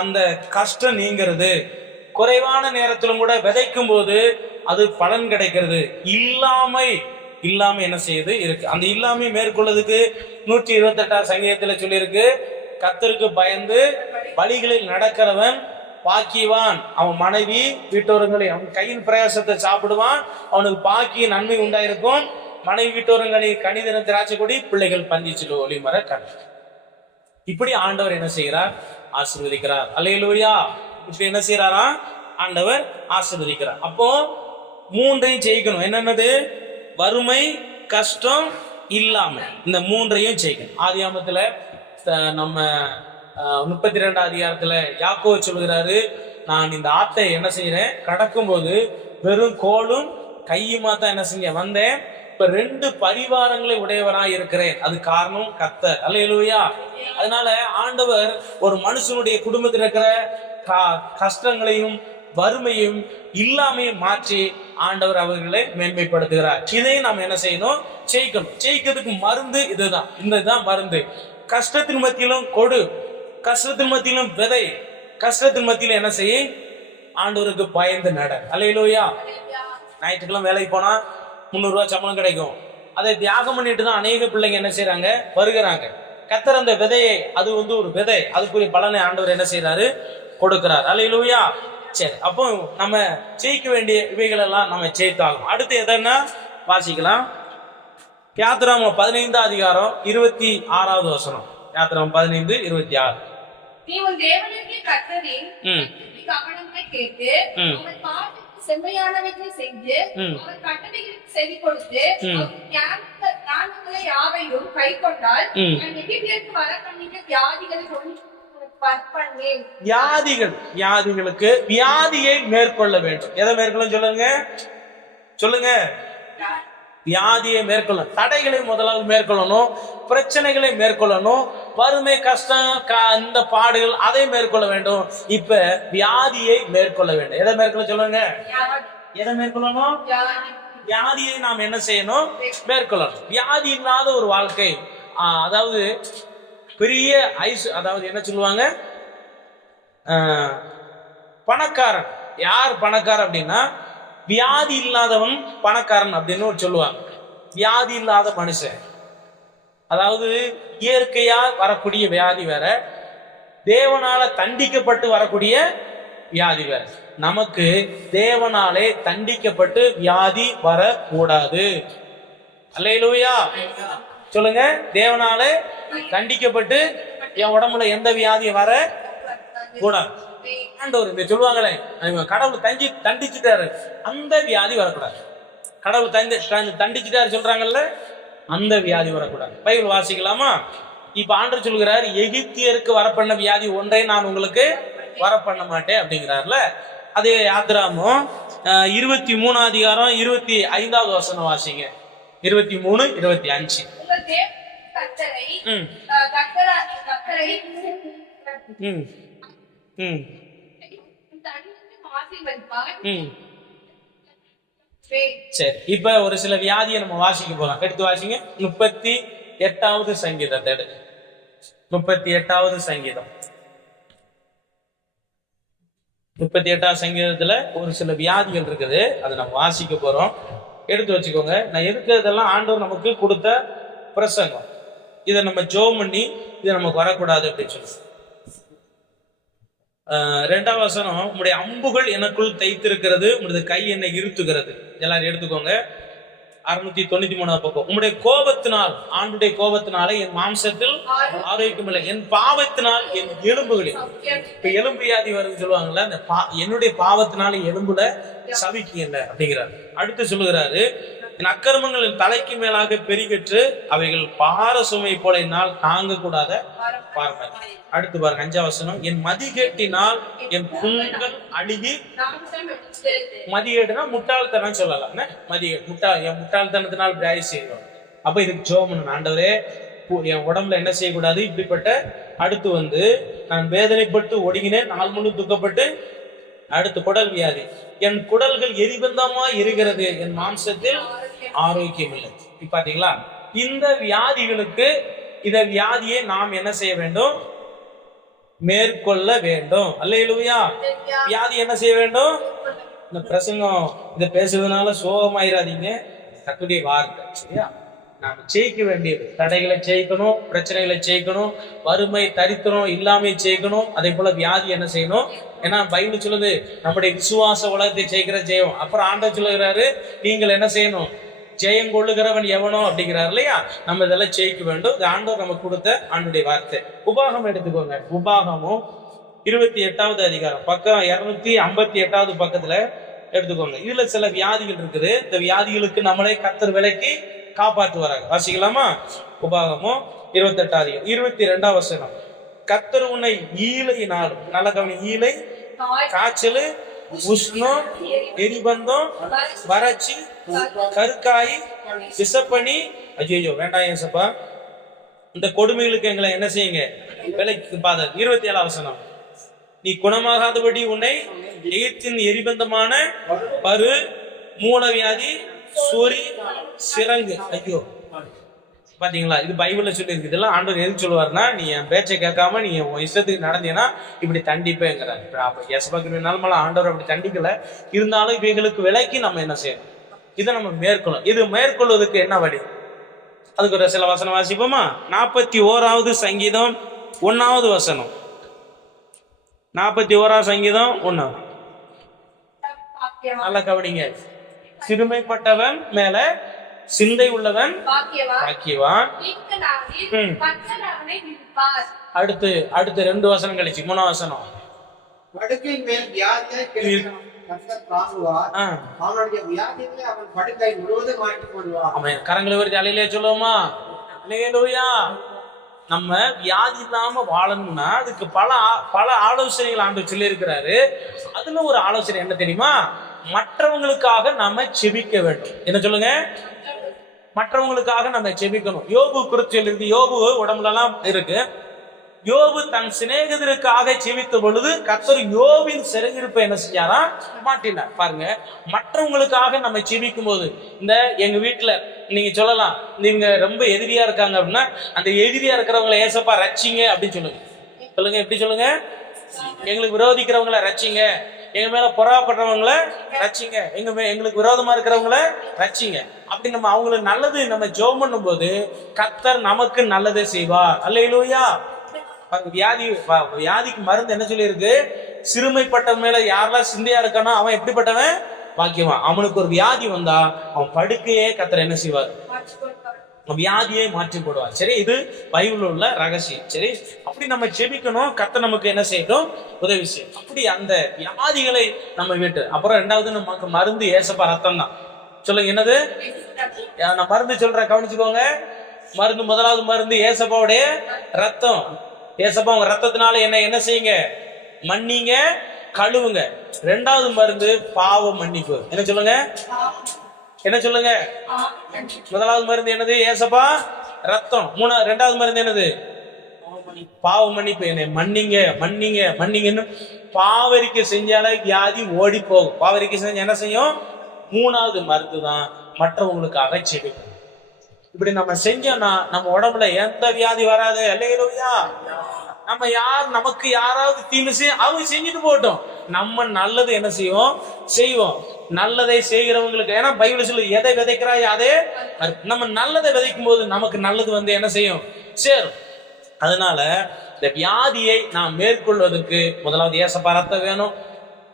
அந்த கஷ்டம் நீங்கிறது. குறைவான நேரத்திலும் கூட விதைக்கும் போது அது பலன் கிடைக்கிறது. இல்லாமை என்ன செய்யுது இருக்கு. அந்த இல்லாமை மேற்கொள்வதுக்கு 128 சங்கீதத்துல சொல்லியிருக்கு, கர்த்தருக்கு பயந்து வழிகளில் நடக்கிறவன் பாக்கியவான். அவன் மனைவி வீட்டோரங்களை, அவன் கையின் பிரயாசத்தை சாப்பிடுவான், அவனுக்கு பாக்கிய நன்மை உண்டாயிருக்கும். மனைவி வீட்டோரங்களை கனிதன திராட்சை கொடி, பிள்ளைகள் பந்திச்சிடு ஒளிமர கண். இப்படி ஆண்டவர் என்ன செய்கிறார்? ஆசீர்வதிக்கிறார். அல்லேலூயா. இப்படி என்ன செய்யறாரா? ஆண்டவர் ஆசீர்வதிக்கிறார். அப்போ 3ஐயும் ஜெயிக்கணும். என்னென்னது? வறுமை, கஷ்டம், இல்லாமை, இந்த 3ஐயும் ஜெயிக்கணும். ஆதியாகமத்துல நம்ம 32 அதிகாரத்துல யாக்கோபு சொல்கிறாரு, நான் இந்த ஆத்தை என்ன செய்யறேன்? கடக்கும் போது வெறும் கோலும் கையுமா தான் என்ன செஞ்ச வந்தேன். இப்ப 2 பரிவாரங்களை உடையவராய் இருக்கிறேன். அது காரணம் கர்த்தர். அல்லேலூயா. அதனால ஆண்டவர் ஒரு மனுஷனுடைய குடும்பத்தில் இருக்கிற கஷ்டங்களையும் வறுமையும் இல்லாமையும் மாற்றி ஆண்டவர் அவர்களை மேன்மைப்படுத்துகிறார். இதையும் நாம் என்ன செய்யணும்? ஜெயிக்கணும். ஜெயிக்கிறதுக்கு மருந்து இதுதான். இதுதான் மருந்து. கஷ்டத்தின் மத்தியிலும் கொடு, கஷ்டத்தின் மத்தியிலும் விதை, கஷ்டத்தின் மத்தியிலும் என்ன செய்ய? ஆண்டவருக்கு பயந்து நட. அல்லேலூயா. ஞாயிற்றுக்கிழமை வேலைக்கு போனா 300 ரூபாய் சம்பளம் கிடைக்கும். அதை தியாகம் பண்ணிட்டு தான் அநேக பிள்ளைங்க என்ன செய்யறாங்க? வருகிறாங்க. கர்த்தர் அந்த விதையை, அது ஒரு விதை, அதுக்குரிய பலனை ஆண்டவர் என்ன செய்யறாரு? கொடுக்கிறார். அல்லேலூயா. சரி, அப்போ நம்ம ஜெயிக்க வேண்டிய இவைகள் எல்லாம் நம்ம ஜெயித்தாகும். அடுத்து எதன்னா வாசிக்கலாம். யாத்திராகமம் 15 அதிகாரம் 26வது வசனம். யாத்திராகமம் 15:26. நீ உன் தேவனாகிய கர்த்தரின் கவனமாய் கேட்டு அவர் பாட்டுக்கு செம்மையானவைகளை செஞ்சு அவர் கட்டளைகளுக்கு செவி கொடுத்து ஞானங்களை யாவையும் கை கொண்டால் எகிப்திற்கு வர பண்ணின வியாதிகளை வியாதிகளுக்கு வியாதியை மேற்கொள்ள வேண்டும். எதை மேற்கொள்ள சொல்லுங்க. வியாதியை மேற்கொள்ள, தடைகளை முதலாவது மேற்கொள்ளணும், பிரச்சனைகளை மேற்கொள்ளணும், வறுமை கஷ்டம் இந்த பாடுகள் அதை மேற்கொள்ள வேண்டும். இப்ப வியாதியை மேற்கொள்ள வேண்டும். எதை மேற்கொள்ள சொல்லுங்க? எதை மேற்கொள்ளணும்? வியாதியை நாம் என்ன செய்யணும்? மேற்கொள்ளணும். வியாதி இல்லாத ஒரு வாழ்க்கை, அதாவது பெரிய அதாவது என்ன சொல்லுவாங்க, பணக்காரன். யார் பணக்காரன் அப்படின்னா வியாதி இல்லாதவன் பணக்காரன் அப்படின்னு சொல்லுவாங்க. வியாதி இல்லாத மனுஷன், அதாவது இயற்கையா வரக்கூடிய வியாதி வேற, தேவனால தண்டிக்கப்பட்டு வரக்கூடிய வியாதி வேற. நமக்கு தேவனாலே தண்டிக்கப்பட்டு வியாதி வரக்கூடாது. அல்லேலூயா. சொல்லுங்க. தேவனாலே தண்டிக்கப்பட்டு என் உடம்புல எந்த வியாதியும் வர கூடாது. ஆண்டவர் சொல்லுவாங்களே, கடவுள் தண்டிச்சுட்டாரு, அந்த வியாதி வரக்கூடாது. கடவுள் தண்டிச்சுட்டாரு சொல்றாங்கல்ல, அந்த வியாதி வரக்கூடாது. பைபிள் வாசிக்கலாமா? இப்ப ஆண்டவர் சொல்கிறார், எகிப்தியருக்கு வரப்பண்ண வியாதி ஒன்றை நான் உங்களுக்கு வரப்பண்ண மாட்டேன் அப்படிங்கிறார்ல. அதே யாத்திராகமம் 23 அதிகாரம் 25வது வசனம் வாசிங்க. 23:25. சரி, இப்ப ஒரு சில வியாதியை நம்ம வாசிக்க போலாம். எடுத்து வாசிங்க. 38வது சங்கீதத்தை எடுத்து. 38வது சங்கீதம். 38வது சங்கீதத்துல ஒரு சில வியாதிகள் இருக்குது, அதை நம்ம வாசிக்க போறோம். எடுத்து வச்சுக்கோங்க. நான் இருக்கிறதெல்லாம் ஆண்டவர் நமக்கு கொடுத்த பிரசங்கம். இதை நம்ம ஜெபம் பண்ணி இதை நமக்கு வரக்கூடாது அப்படின்னு சொல்லி. 2வது வசனம், உம்முடைய அம்புகள் எனக்குள் தைத்திருக்கிறது, உம்முடைய கை என்னை இருத்துகிறது. எல்லாரும் எடுத்துக்கோங்க. 693 பக்கம். உம்முடைய கோபத்தினால், ஆண்டுடைய கோபத்தினாலே என் மாம்சத்தில் ஆரோக்கியம் இல்லை, என் பாவத்தினால் என் எலும்புகளில். இப்ப எலும்பு வியாதி வருதுன்னு சொல்லுவாங்கல்ல, அந்த என்னுடைய பாவத்தினால எலும்புல சவிக்கு இல்லை அப்படிங்கிறாரு. அடுத்து சொல்லுகிறாரு, என் அக்கிரமங்கள் என் தலைக்கு மேலாக பெருகிற்று, அவைகள் பார சுமை போல என்னால் தாங்க கூடாத பார்மை. அடுத்து பாருங்க 5வது வசனம், என் மதிகேட்டினால் என் புண்கள் அழுகி. மதிகேட்டுனா முட்டாள்தனம் சொல்லலாம். என் முட்டாள்தனத்தினால் இப்படி செய்யணும். அப்ப இதுக்கு ஜெபம், ஆண்டவரே என் உடம்புல என்ன செய்யக்கூடாது இப்படிப்பட்ட. அடுத்து நான் வேதனைப்பட்டு ஒடுங்கினேன், நாள் முழு துக்கப்பட்டு. அடுத்து குடல் வியாதி, என் குடல்கள் எரிபந்தமா இருக்கிறது, என் மாம்சத்தில் ஆரோக்கியம் இல்லை. பாத்தீங்களா? இந்த வியாதிகளுக்கு இந்த வியாதியை நாம் என்ன செய்ய வேண்டும்? மேற்கொள்ள வேண்டும். அல்லேலூயா. வியாதி என்ன செய்ய வேண்டும்? இந்த பிரசங்கம் இதை பேசுறதுனால சோகமாயிராதீங்க. கர்த்தருடைய வார்த்தை, சரியா? நாம ஜெயிக்க வேண்டியது, தடைகளை ஜெயிக்கணும், பிரச்சனைகளை ஜெயிக்கணும், வறுமை தரித்திரம் இல்லாம ஜெயிக்கணும். அதே போல வியாதி என்ன செய்யணும்? ஏன்னா பைபிள் சொல்லுது, நம்முடைய விசுவாச உலகத்தை ஜெயிக்கிற ஜெயம். அப்புறம் ஆண்டவர் சொல்லுகிறாரு, நீங்கள் என்ன செய்யணும்? ஜெயம் கொள்ளுகிறவன் எவனோ அப்படிங்கிறார் இல்லையா? நம்ம இதெல்லாம் ஜெயிக்க வேண்டும். இது ஆண்டவர் நமக்கு கொடுத்த ஆண்டுடைய வார்த்தை. உபாகம் எடுத்துக்கோங்க. உபாகமும் 28வது அதிகாரம், பக்கம் 258வது பக்கத்துல எடுத்துக்கோங்க. இதுல சில வியாதிகள் இருக்குது. இந்த வியாதிகளுக்கு நம்மளே கர்த்தர் விலைக்கு காப்பாற்றுவாராங்க. வாசிக்கலாமா? உபாகமும் 28வது 22வது வசனம், கர்த்தர் உன்னை ஈழையினாலும், நல்ல கவனி, ஈழை, காய்ச்சல், உஷ்ணம், எரிபந்தம், வறட்சி, கருக்காய், விசப்பணி. ஐயோ வேண்டாம் ஏசப்பா, இந்த கொடுமைகளுக்கு எங்களை என்ன செய்யுங்க விலைக்கு பாத. 27 வசனம். நீ குணமாகாதபடி உன்னை எகிப்தின் எரிபந்தமான பரு, மூலவியாதி, சொறி, சிரங்கு. ஐயோ பாத்தீங்களா, இது பைபிள்ல சொல்லி இருக்கு. இதெல்லாம் ஆண்டவர் எதுக்கு சொல்லுவாருன்னா, நீ என் பேச்சை கேட்காம நீ உன் இஷ்டத்துக்கு நடந்தீங்கன்னா இப்படி தண்டிப்பேங்கிறார். அப்ப ஏசப்பாக்கு நிலைமையில ஆண்டவர் அப்படி தண்டிக்கல. இருந்தாலும் இவைகளுக்கு விலைக்கு நம்ம என்ன செய்யணும், இதை நம்ம மேற்கொள்ளும். இது மேற்கொள்வதற்கு என்ன வழி, அதுக்கு ஒரு சில வசனம் வாசிப்போமா? 41வது சங்கீதம் 1வது வசனம். 41வது சங்கீதம் 1. நல்ல கவனிங்க. சிறுமைப்பட்டவன் மேல சிந்தை உள்ளவன் பாக்கியவான். அடுத்து 2 வசனம் கழிச்சு 3வது வசனம். படுக்கையின் மேல் வியாதியை கர்த்தர் தாங்குவார். அவனுடைய வியாதிகளை அவன் படுக்கை முழுவதும் மாற்றிக் கொள்வார். ஆமென். கரங்களை உயர்த்தி அல்லேலூயா சொல்லுவோமா? அல்லேலூயா. நம்ம வியாதி இல்லாம வாழணும்னா அதுக்கு பல ஆலோசனைகள் ஆண்டவர் சொல்லி இருக்கிறாரு. அதுல ஒரு ஆலோசனை என்ன தெரியுமா? மற்றவங்களுக்காக நாம செபிக்க வேண்டும். என்ன சொல்லுங்க? மற்றவங்களுக்காக நம்ம செபிக்கணும். யோபு குறித்து இருக்கு. யோபு உடம்புல எல்லாம் இருக்கு. யோபு தன் சிநேகிதருக்காக செபித்த பொழுது கர்த்தர் யோபின் சிறையிருப்பை என்ன செஞ்சாரா? மாட்டினார். பாருங்க, மற்றவங்களுக்காக நம்ம செபிக்கும் போது, இந்த எங்க வீட்டுல நீங்க சொல்லலாம், நீங்க ரொம்ப எதிரியா இருக்காங்க அப்படின்னா, அந்த எதிரியா இருக்கிறவங்களை ஏசப்பா ரட்சிங்க அப்படின்னு சொல்லுங்க. சொல்லுங்க, எப்படி சொல்லுங்க? எங்களுக்கு விரோதிக்கிறவங்களை ரட்சிங்க, எங்க மேல பொறாப்படுறவங்களை ரட்சிங்க, எங்களுக்கு விரோதமா இருக்கிறவங்கள ரட்சிங்க. அப்படி நம்ம அவங்களுக்கு நல்லது நம்ம ஜெபம் பண்ணும் போது கர்த்தர் நமக்கு நல்லதை செய்வார். அல்லேலூயா. வியாதிக்கு மருந்து என்ன சொல்லி இருக்கு? சிறுமைப்பட்ட மேல யாரெல்லாம் சிந்தையா இருக்கானோ அவன் எப்படிப்பட்டவன்? பாக்கியவான். அவனுக்கு ஒரு வியாதி வந்தா அவன் படுக்கையே கர்த்தர் என்ன செய்வார்? வியாதியை மாற்றி போடுவார். சரி, இது பைபிள் உள்ள ரகசியம். சரி, அப்படி நம்ம செபிக்கணும். கர்த்தர் நமக்கு என்ன செய்யணும்? உதவி செய்யும். அப்படி அந்த வியாதிகளை நம்ம விட்டு அப்புறம் 2வது நமக்கு மருந்து ஏசப்பா ரத்தம் தான். சொல்லுங்க, என்னது? நான் மருந்து சொல்றேன், கவனிச்சுக்கோங்க. மருந்து, 1வது மருந்து ஏசப்பாவுடைய ரத்தம். ஏசப்பா உங்க ரத்தத்தினால என்ன செய்யுங்க? மன்னிங்க, கழுவுங்க. 2வது மருந்து பாவ மன்னிப்பு. என்ன சொல்லுங்க? என்ன சொல்லுங்க? 1வது மருந்து என்னது? ஏசப்பா ரத்தம். 2வது மருந்து என்னது? பாவ மன்னிப்பு. என்னை மன்னிங்க, மன்னிங்க, மன்னிங்கன்னு பாவரிக்கை செஞ்சாலே வியாதி ஓடி போகும். பாவரிக்கை செஞ்சா என்ன செய்யும்? 3வது மருந்து தான் மற்றவங்களுக்காக செபிக்கணும். இப்படி நம்ம செஞ்சோம்னா நம்ம உடம்புல எந்த வியாதி வராது. அல்லேலூயா. நம்ம நமக்கு யாராவது தீமை செய்ய அவங்க செஞ்சுட்டு போட்டோம், நம்ம நல்லது என்ன செய்வோம். நல்லதை செய்கிறவங்களுக்கு, ஏன்னா பைபிள் சொல்லு, எதை விதைக்கிறாய் அதே. நம்ம நல்லதை விதைக்கும் போது நமக்கு நல்லது என்ன செய்யும்? சேரும். அதனால இந்த வியாதியை நாம் மேற்கொள்வதற்கு 1வது ஏசப்பா ரத்தம் வேணும்.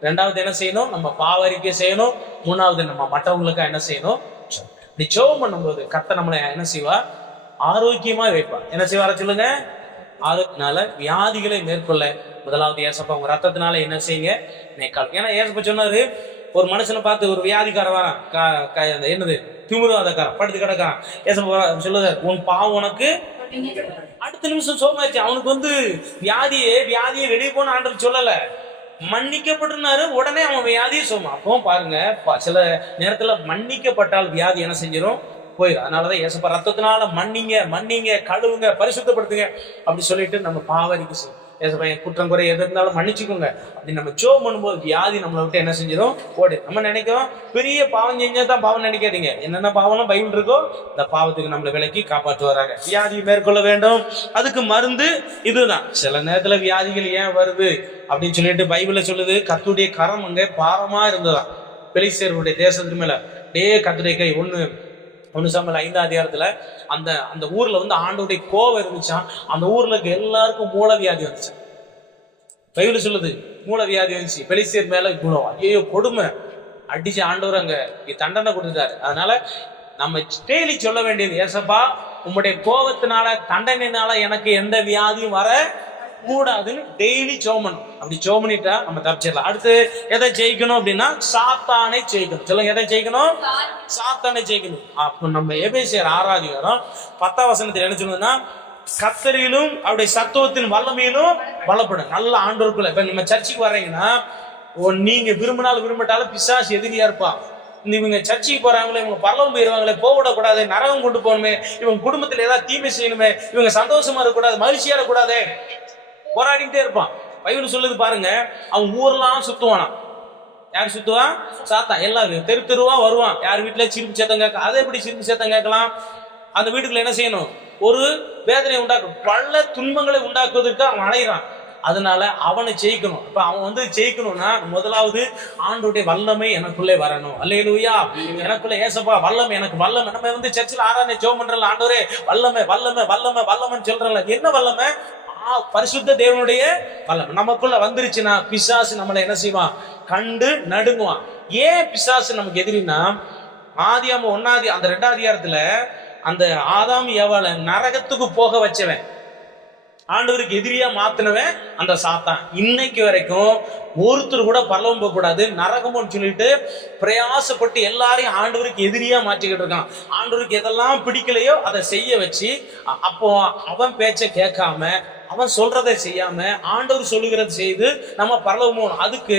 2வது என்ன செய்யணும்? நம்ம பாவரிக்கை செய்யணும். 3வது நம்ம மற்றவங்களுக்கு என்ன செய்யணும்? ஜெபம் பண்ணும்போது கர்த்தர் நம்மளை என்ன செய்வார்? ஆரோக்கியமா வைப்பார். என்ன செய்வார சொல்லுங்க? அதனால வியாதிகளை மேற்கொள்ள 1வது ஏசப்பா உங்க ரத்தத்தினால என்ன செய்யுங்க? ஏன்னா ஏசப்பா சொன்னாரு, ஒரு மனுஷனை பார்த்து ஒரு வியாதிக்கார வரான், என்னது திமிருவாதக்காரன் படுத்து கிடக்கான். ஏசப்பா சொல்லுது, உன் பாவம் உனக்கு அடுத்த நிமிஷம் சோமாச்சு. அவனுக்கு வியாதியை வெளியே போன ஆண்டவர் சொல்லல, மன்னிக்கப்பட்டிருந்தாரு, உடனே அவன் வியாதியை சோமா. அப்போ பாருங்க, சில நேரத்துல மன்னிக்கப்பட்டால் வியாதி என்ன செஞ்சிடும்? போயிடும். அதனாலதான் ஏசப்பா ரத்தத்தினால மன்னிங்க, கழுவுங்க, பரிசுத்தப்படுத்துங்க அப்படி சொல்லிட்டு நம்ம பாவரிக்கை செய்யும். ஏசப்பா என் குற்றம் குறை எது இருந்தாலும் மன்னிச்சுக்கோங்க அப்படி நம்ம ஜெபம் பண்ணும்போது வியாதி நம்மளை விட்டு என்ன செஞ்சிடும்? ஓடு. நம்ம நினைக்கிறோம் பெரிய பாவம் செஞ்சாதான் பாவம் நினைக்காதீங்க. என்னென்ன பாவம்லாம் பைபிள் இருக்கோ இந்த பாவத்துக்கு நம்மளை விலக்கி காப்பாற்று வராங்க. வியாதியை மேற்கொள்ள வேண்டும். அதுக்கு மருந்து இதுதான். சில நேரத்துல வியாதிகள் ஏன் வருது அப்படின்னு சொல்லிட்டு பைபிள்ல சொல்லுது, கர்த்தருடைய கரம் அங்க பாரமா இருந்ததான். பெலிஸ்தேருடைய தேசத்துக்கு மேல கர்த்தருடைய கை. 1 சாமுவேல் 5ஆம் அதிகாரத்துல அந்த ஊர்ல ஆண்டவருடைய கோபம் இருந்துச்சான். அந்த ஊர்ல இருக்க எல்லாருக்கும் மூலவியாதி வந்துச்சு. பைபிள் சொல்லுது மூலவியாதி வந்துச்சு. பெலிஸ்தேர் மேல குணம். ஐயோ கொடுமை, அடிச்சு ஆண்டவர் அங்க தண்டனை கொடுத்துட்டாரு. அதனால நம்ம டெய்லி சொல்ல வேண்டியது, ஏசப்பா உம்முடைய கோபத்தினால தண்டனையினால எனக்கு எந்த வியாதியும் வர கூடாதுன்னு டெய்லி ஜெபம். அப்படி ஜெபம் பண்ணிட்டா நம்ம தப்பிச்சிடலாம். அடுத்து எதை ஜெயிக்கணும் அப்படின்னா சாத்தானை ஜெயிக்கணும். சொல்லுங்க, எதை ஜெயிக்கணும்? சாத்தானை ஜெயிக்கணும். அப்ப நம்ம எபேசியர் 6ஆம் அதிகாரம் 10ஆம் வசனத்தில் என்ன சொல்லுதுன்னா, கர்த்தரிலும் அவருடைய சத்துவத்தின் வல்லமையிலும் பலப்படும். நல்ல ஆண்டவருக்குள்ள. இப்ப நம்ம சர்ச்சுக்கு வர்றீங்கன்னா நீங்க விரும்பினாலும் விரும்பட்டாலும் பிசாசு எதிரியா இருப்பான். இவங்க சர்ச்சைக்கு போறாங்களே, இவங்க பரலோகம் போயிருவாங்களே, போகக்கூடாது, நரகம் கொண்டு போகணுமே, இவங்க குடும்பத்துல ஏதாவது தீமை செய்யணுமே, இவங்க சந்தோஷமா இருக்கக்கூடாது, மகிழ்ச்சியா இருக்கக்கூடாது, போராடிக்கிட்டே இருப்பான். பைபிள் சொல்லுது பாருங்க, அவன் ஊர்லாம் சுத்துவானா. யார் சுத்துவான்? சாத்தான். எல்லாரும் தெரு தெருவா வருவான். யார் வீட்டுல சிரிப்பு சேத்தம் கேட்க, அதை எப்படி சிரிப்பு சேத்தம் கேட்கலாம்? அந்த வீட்டுக்குள்ள என்ன செய்யணும்? ஒரு வேதனை உண்டாக்கும், பல துன்பங்களை உண்டாக்குவதற்கு அவன் அலைகிறான். அதனால அவனை ஜெயிக்கணும். இப்ப அவன் ஜெயிக்கணும்னா முதலாவது ஆண்டோடைய வல்லமை எனக்குள்ளே வரணும். அல்லேலூயா. எனக்குள்ள ஏசப்பா வல்லமை, எனக்கு வல்லமை. நம்ம சர்ச்சில் ஆராதனை ஜெபம் பண்றல, ஆண்டவரே வல்லமை வல்லமை வல்லமை வல்லமைன்னு சொல்றல. என்ன வல்லமை? பரிசுத்த தேவனுடைய வல்லமை நமக்குள்ள வந்துருச்சுன்னா பிசாசு நம்மளை என்ன செய்வான்? கண்டு நடுங்குவான். ஏன் பிசாசு நமக்கு எதிரினா, ஆதியாகமம் 1 அந்த 2 அதிகாரத்துல அந்த ஆதாம் ஏவாளை நரகத்துக்கு போக வச்சவன், ஆண்டவருக்கு எதிரியா மாத்தினவன் அந்த சாத்தான். இன்னைக்கு வரைக்கும் ஒருத்தர் கூட பரலோகம் போக கூடாது, நரகம்னு சொல்லிட்டு பிரயாசப்பட்டு எல்லாரையும் ஆண்டவருக்கு எதிரியா மாற்றிக்கிட்டு இருக்கான். ஆண்டவருக்கு எதெல்லாம் பிடிக்கலையோ அதை செய்ய வச்சு, அப்போ அவன் பேச்சை கேட்காம, அவன் சொல்றதை செய்யாம, ஆண்டவர் சொல்லுகிறத செய்து நம்ம பரலோகம் போகணும். அதுக்கு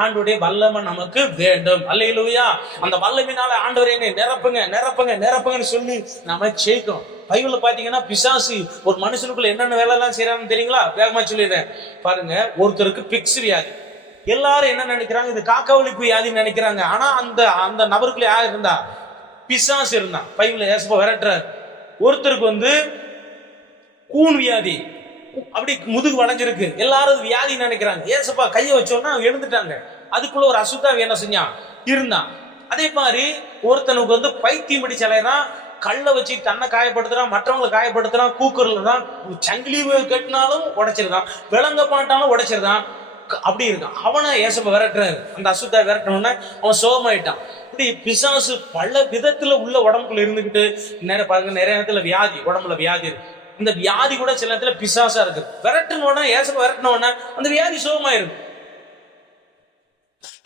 ஆண்டவருடைய வல்லமை நமக்கு வேண்டும். அல்லேலூயா. அந்த வல்லமையினால ஆண்டவரை நிரப்புங்க நிரப்புங்க நிரப்புங்கன்னு சொல்லி நம்ம ஜெயிக்கணும். பைபிள்ல பாத்தீங்கன்னா பிசாசு ஒரு மனுஷனுக்குள்ள என்னென்ன வேலை எல்லாம் செய்யறான்னு தெரியுங்களா? வேகமா சொல்லிடுறேன் பாருங்க. ஒருத்தருக்கு பிக்ஸ் வியாதி. எல்லாரும் என்ன நினைக்கிறாங்க? இது காக்கவலிப்பு வியாதின்னு நினைக்கிறாங்க. ஆனா அந்த அந்த நபருக்குள்ள யார் இருந்தா? பிசாசு இருந்தான். பைபிள்ல ஏசப்பா விரட்டுறார். ஒருத்தருக்கு கூன் வியாதி, அப்படி முதுகு வளைஞ்சிருக்கு. எல்லாரும் வியாதி நினைக்கிறாங்க. ஏசப்பா கையை வச்சோன்னா எழுந்துட்டாங்க. அதுக்குள்ள ஒரு அசுத்தாவி என்ன செஞ்சான்? இருந்தான். அதே மாதிரி ஒருத்தனுக்கு பைத்தியம் பிடிச்சலைறான், கல்லை வச்சு தன்னை காயப்படுத்துறான், மற்றவங்களை காயப்படுத்துறான், கூக்குறதுதான், சங்கிலி கட்டினாலும் உடைச்சிருக்கான், விலங்க பாட்டாலும் உடைச்சிருக்கான், அப்படி இருக்கான். அவனை ஏசப்ப விரட்டுறாரு. அந்த அசுத்தா விரட்டணும்னா அவன் சோகமாயிட்டான். இப்படி பிசாசு பல விதத்துல உள்ள உடம்புக்குள்ள இருந்துகிட்டு நிறைய நேரத்துல வியாதி, உடம்புல வியாதி இருக்கு. இந்த வியாதி கூட சில நேரத்துல பிசாசா இருக்கு. விரட்டணும்னா, ஏசப்ப விரட்டணும்னா அந்த வியாதி சோகமாயிருக்கு.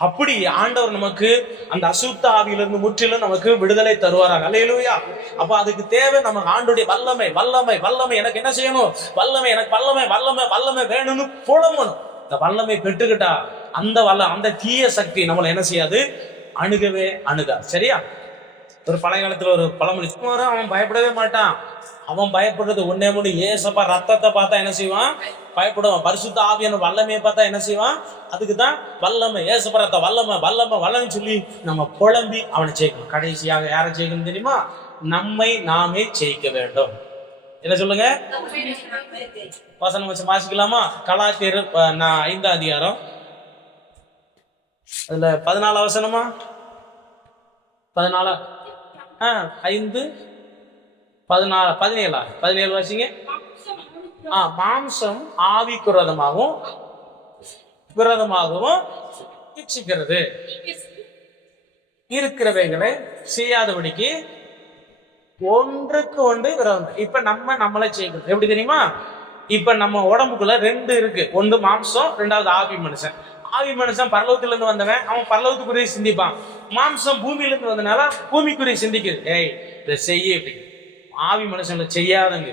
அப்படி ஆண்டவர் நமக்கு அந்த அசுத்த ஆவியிலிருந்து முற்றிலும் நமக்கு விடுதலை தருவாராங்க. அல்லேலூயா. அப்ப அதுக்கு தேவை நமக்கு ஆண்டோடைய வல்லமை வல்லமை வல்லமை. எனக்கு என்ன செய்யணும்? வல்லமை, எனக்கு வல்லமை வல்லமை வல்லமை வேணும்னு புலம்பணும். இந்த வல்லமை பெற்றுக்கிட்டா அந்த தீய சக்தி நம்மளை என்ன செய்யாது? அணுகவே அணுகா. சரியா? ஒரு பழைய காலத்துல ஒரு பழமொழி, அவன் பயப்படவே மாட்டான். அவன் பயப்படுறது ஒன்னே மூணு, ஏசப்பா ரத்தத்தை பார்த்தா என்ன செய்வான்? பயப்படுவான். பரிசுத்த ஆவியான வல்லமையை பார்த்தா என்ன செய்வான்? அதுக்குதான் வல்லமை, ஏசப்பா ரத்த வல்லமை வல்லமை வல்லமை சொல்லி நம்ம புலம்பி அவனை ஜெயிக்கணும். கடைசியாக யாரை ஜெயிக்கணும் தெரியுமா? நம்மை நாமே ஜெயிக்க வேண்டும். என்ன சொல்லுங்க? வசனம் வச்சு வாசிக்கலாமா? கலாத்தியர் 5 அதிகாரம், அதுல 14 வசனமா? 14 5 14 17 வாசிங்க. மாம்சம் ஆவிக்கு விரோதமாகவும் இச்சிக்கிறது, இருக்கிறவைகளை செய்யாதபடிக்கு ஒன்றுக்கு ஒன்று விரோதம். இப்ப நம்மளை செய்யணும். எப்படி தெரியுமா? இப்ப நம்ம உடம்புக்குள்ள 2 இருக்கு. ஒன்று மாம்சம், 2வது ஆவி மனுஷன். ஆவி மனுஷன் பரலோகத்துல இருந்து வந்தவன், அவன் பரலோகத்துக்குரிய சிந்திப்பான். மாம்சம் பூமியில இருந்து வந்தனால பூமிக்குரிய சிந்திக்குது. இதை செய்ய. ஆவி மனுஷன்ல செய்யாதங்க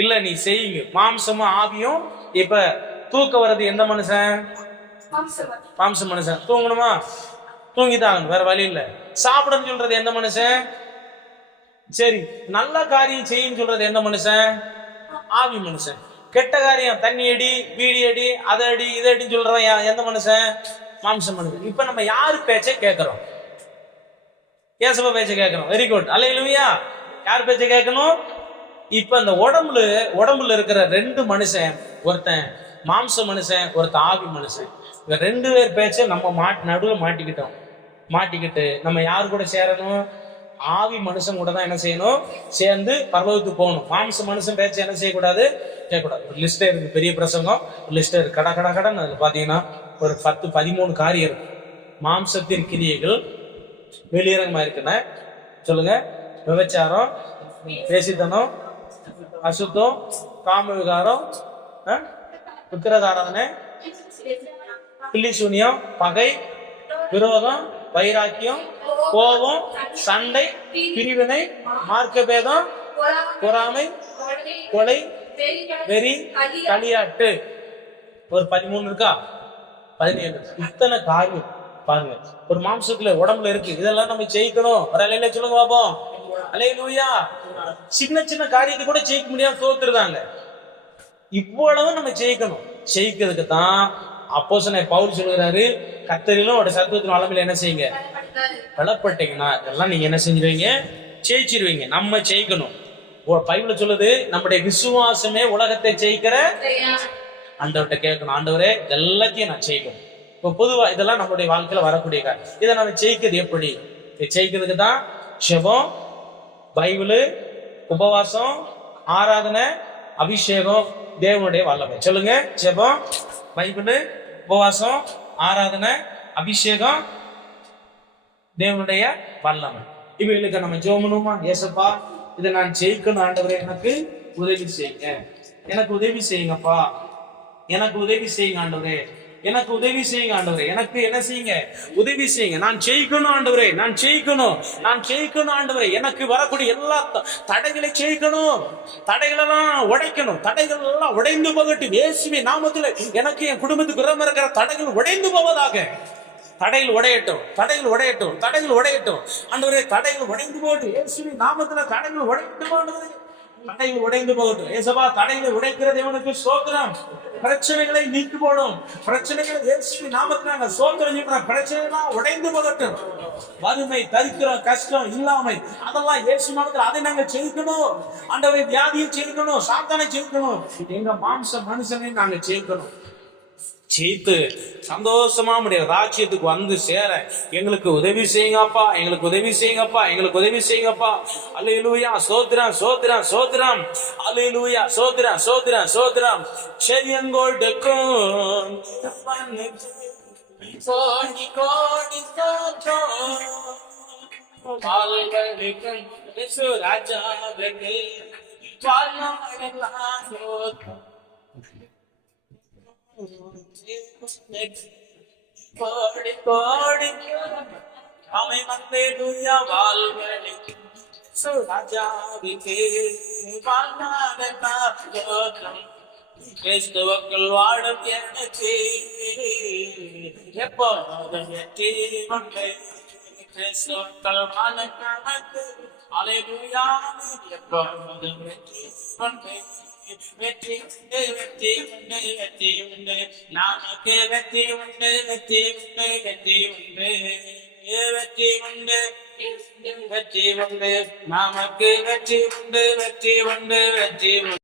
இல்ல, நீ செய்யுங்க. மாம்சமும் ஆவியும் இப்ப தூக்க வர்றது எந்த மனுஷன்? மாம்ச மனுஷன். தூங்கணுமா? தூங்கிதான், வேற வழி இல்ல. சாப்பிடன்னு சொல்றது எந்த மனுஷன்? சரி, நல்ல காரியம் செய்யும் சொல்றது எந்த மனுஷன்? ஆவி மனுஷன். கெட்ட காரியம், தண்ணி அடி, வீடி அடி, அதை அடி, இதை அடின்னு சொல்றவன் எந்த மனுஷன்? மாம்ச மனுஷன். இப்ப நம்ம யாரு பேச்சை கேட்கிறோம்? ஏசப்பா பேச்சை கேட்கிறோம். Very good. அல்லேலூயா. யார் பேச்சை கேட்கணும்? இப்ப அந்த உடம்புல இருக்கிற 2 மனுஷன், ஒருத்தன் மாம்ச மனுஷன், ஒருத்தன் ஆவி மனுஷன். இந்த 2 பேர் பேச்சை நம்ம நடுவில் மாட்டிக்கிட்டு நம்ம யாரு கூட சேரணும்? ஆவி மனுஷன் கூட தான் என்ன செய்யணும்? சேர்ந்து பரலோகத்துக்கு போகணும். மாம்ச மனுஷன் பேச்சை என்ன செய்யக்கூடாது? கேட்கக்கூடாது. ஒரு லிஸ்டே இருக்கு, பெரிய பிரசங்கம் ஒரு லிஸ்டே இருக்கு, கடன். அதுல பாத்தீங்கன்னா ஒரு 10-13 காரியம் இருக்கு. மாம்சத்தின் கிரியைகள் வெளியரங்கமா இருக்குன்னா சொல்லுங்க: விபச்சாரம், பேசித்தனம், அசுத்தம், காம விகாரம், விக்கிரகாராதனை, பில்லி சூனியம், பகை, விரோதம், வைராக்கியம், கோபம், சண்டை, பிரிவினை, மார்க்க பேதம், பொறாமை, கொலை, வெறி, களியாட்டு. ஒரு 13 இருக்கா? 17. இத்தனை காரியம் பாருங்க ஒரு மாம்சத்துல உடம்புல இருக்கு. இதெல்லாம் நம்ம ஜெயிக்கணும். ஒரு அலையில சொல்லுங்க பாப்போம். அல்லேலூயா. சின்ன சின்ன காரியத்தை கூட ஜெயிக்க முடியாம தோத்துருந்தாங்க. இவ்வளவு நம்ம ஜெயிக்கணும். ஜெயிக்கிறதுக்கு தான் அப்போஸ்தலன் பவுல் சொல்கிறாரு, கர்த்தரிலும் அவருடைய சத்துவத்தின் வல்லமையில என்ன செய்யுங்க, பலப்பட்டீங்கன்னா இதெல்லாம் நீங்க என்ன செஞ்சிருவீங்க, ஜெயிச்சிருவீங்க. நம்ம ஜெயிக்கணும். பைபிள் சொல்லுது, நம்முடைய விசுவாசமே உலகத்தை ஜெயிக்கிற ஆண்டவர்கிட்ட கேட்கணும். ஆண்டவரே எல்லாத்தையும் நான் ஜெயிக்கணும். இப்போ பொதுவா இதெல்லாம் நம்மளுடைய வாழ்க்கையில வரக்கூடிய காரியம். இதை நம்ம ஜெயிக்கிறது எப்படி? ஜெயிக்கிறதுக்கு தான் ஜெபம், பைபிள், உபவாசம், ஆராதனை, அபிஷேகம், தேவனுடைய வல்லமை. சொல்லுங்க. ஜெபம், பைபிள், உபவாசம், ஆராதனை, அபிஷேகம், தேவனுடைய வல்லமை. இவைகளுக்கு நம்ம ஜெபம் பண்ணுவோமா? ஏசப்பா, இதை நான் ஜெயிக்கணும் ஆண்டவரே, எனக்கு உதவி செய்யுங்க. எனக்கு உதவி செய்யுங்கப்பா. எனக்கு உதவி செய்யுங்க ஆண்டவரே. எனக்கு உதவி செய்யுங்க ஆண்டவரே. எனக்கு என்ன செய்யுங்க, உதவி செய்யுங்க. நான் ஜெயிக்கணும் ஆண்டவரே. நான் ஜெயிக்கணும். நான் ஜெயிக்கணும் ஆண்டவரே. எனக்கு வரக்கூடிய எல்லா தடைகளை ஜெயிக்கணும். தடைகளெல்லாம் உடைக்கணும். தடைகள் எல்லாம் உடைந்து போகட்டும் இயேசுவின் நாமத்துல. எனக்கு என் குடும்பத்துக்கு உரம் இருக்கிற தடைகள் உடைந்து போவதாக. தடைகள் உடையட்டும். தடைகள் உடையட்டும். தடைகள் உடையட்டும் ஆண்டவரே. தடைகள் உடைந்து போகட்டும் இயேசுவின் நாமத்துல. தடைகள் உடையட்டும் ஆண்டவரே. தடைகள் உடைந்து போகட்டும். ஏசப்பா, தடைகளை உடைக்கிற தேவனுக்கு ஸ்தோத்திரம். பிரச்சனைகளை நீக்கி போடும். பிரச்சனைகளை இயேசுவின் நாமத்துல நாங்க ஸ்தோத்திரம் செய்கிறோம். பிரச்சனைலாம் உடைந்து போகட்டும். வறுமை, தரித்திரம், கஷ்டம், இல்லாமை, அதெல்லாம் இயேசு நாமத்துல அதை நாங்க ஜெயிக்கணும் ஆண்டவரே. வியாதியை ஜெயிக்கணும். சாத்தானை ஜெயிக்கணும். எங்க மாம்ச மனுஷனை நாங்க ஜெயிக்கணும். ஜெயித்து சந்தோஷமா முடியாது ராஜ்யத்துக்கு வந்து சேர எங்களுக்கு உதவி செய்யுங்கப்பா. எங்களுக்கு உதவி செய்யுங்கப்பா. எங்களுக்கு உதவி செய்யுங்கப்பா. அல்லேலூயா. சோத்திரம், சோத்திரம், சோத்திரம். அல்லேலூயா. சோத்திரம், சோத்திரம், சோத்திரம். செயங்கொடுக்கும் கோடி கோடி சோத்திரம். வாழ்வழிக்கும் இயேசு ராஜாவுக்கு வாழ்நாளெல்லாம் சோத்திரம். கோடி கோடி அமை அல்லேலூயா. வாழ்வழிக்கு ராஜாவுக்கு வாழ்நாளெல்லாம் சோத்திரம். கிறிஸ்துவுக்குள் வாழும் எனக்கு எப்போதும் வெற்றி உண்டு. கிறிஸ்துவுக்குள் வாழும் எனக்கு அல்லேலூயா எப்போதும் வெற்றி உண்டு. வெற்றி உண்டு, வெற்றி உண்டு, வெற்றி உண்டு. நமக்கு வெற்றி உண்டு, வெற்றி உண்டு, வெற்றி உண்டு. வெற்றி உண்டு, வெற்றி உண்டு. நமக்கு வெற்றி உண்டு, வெற்றி உண்டு, வெற்றி உண்டு.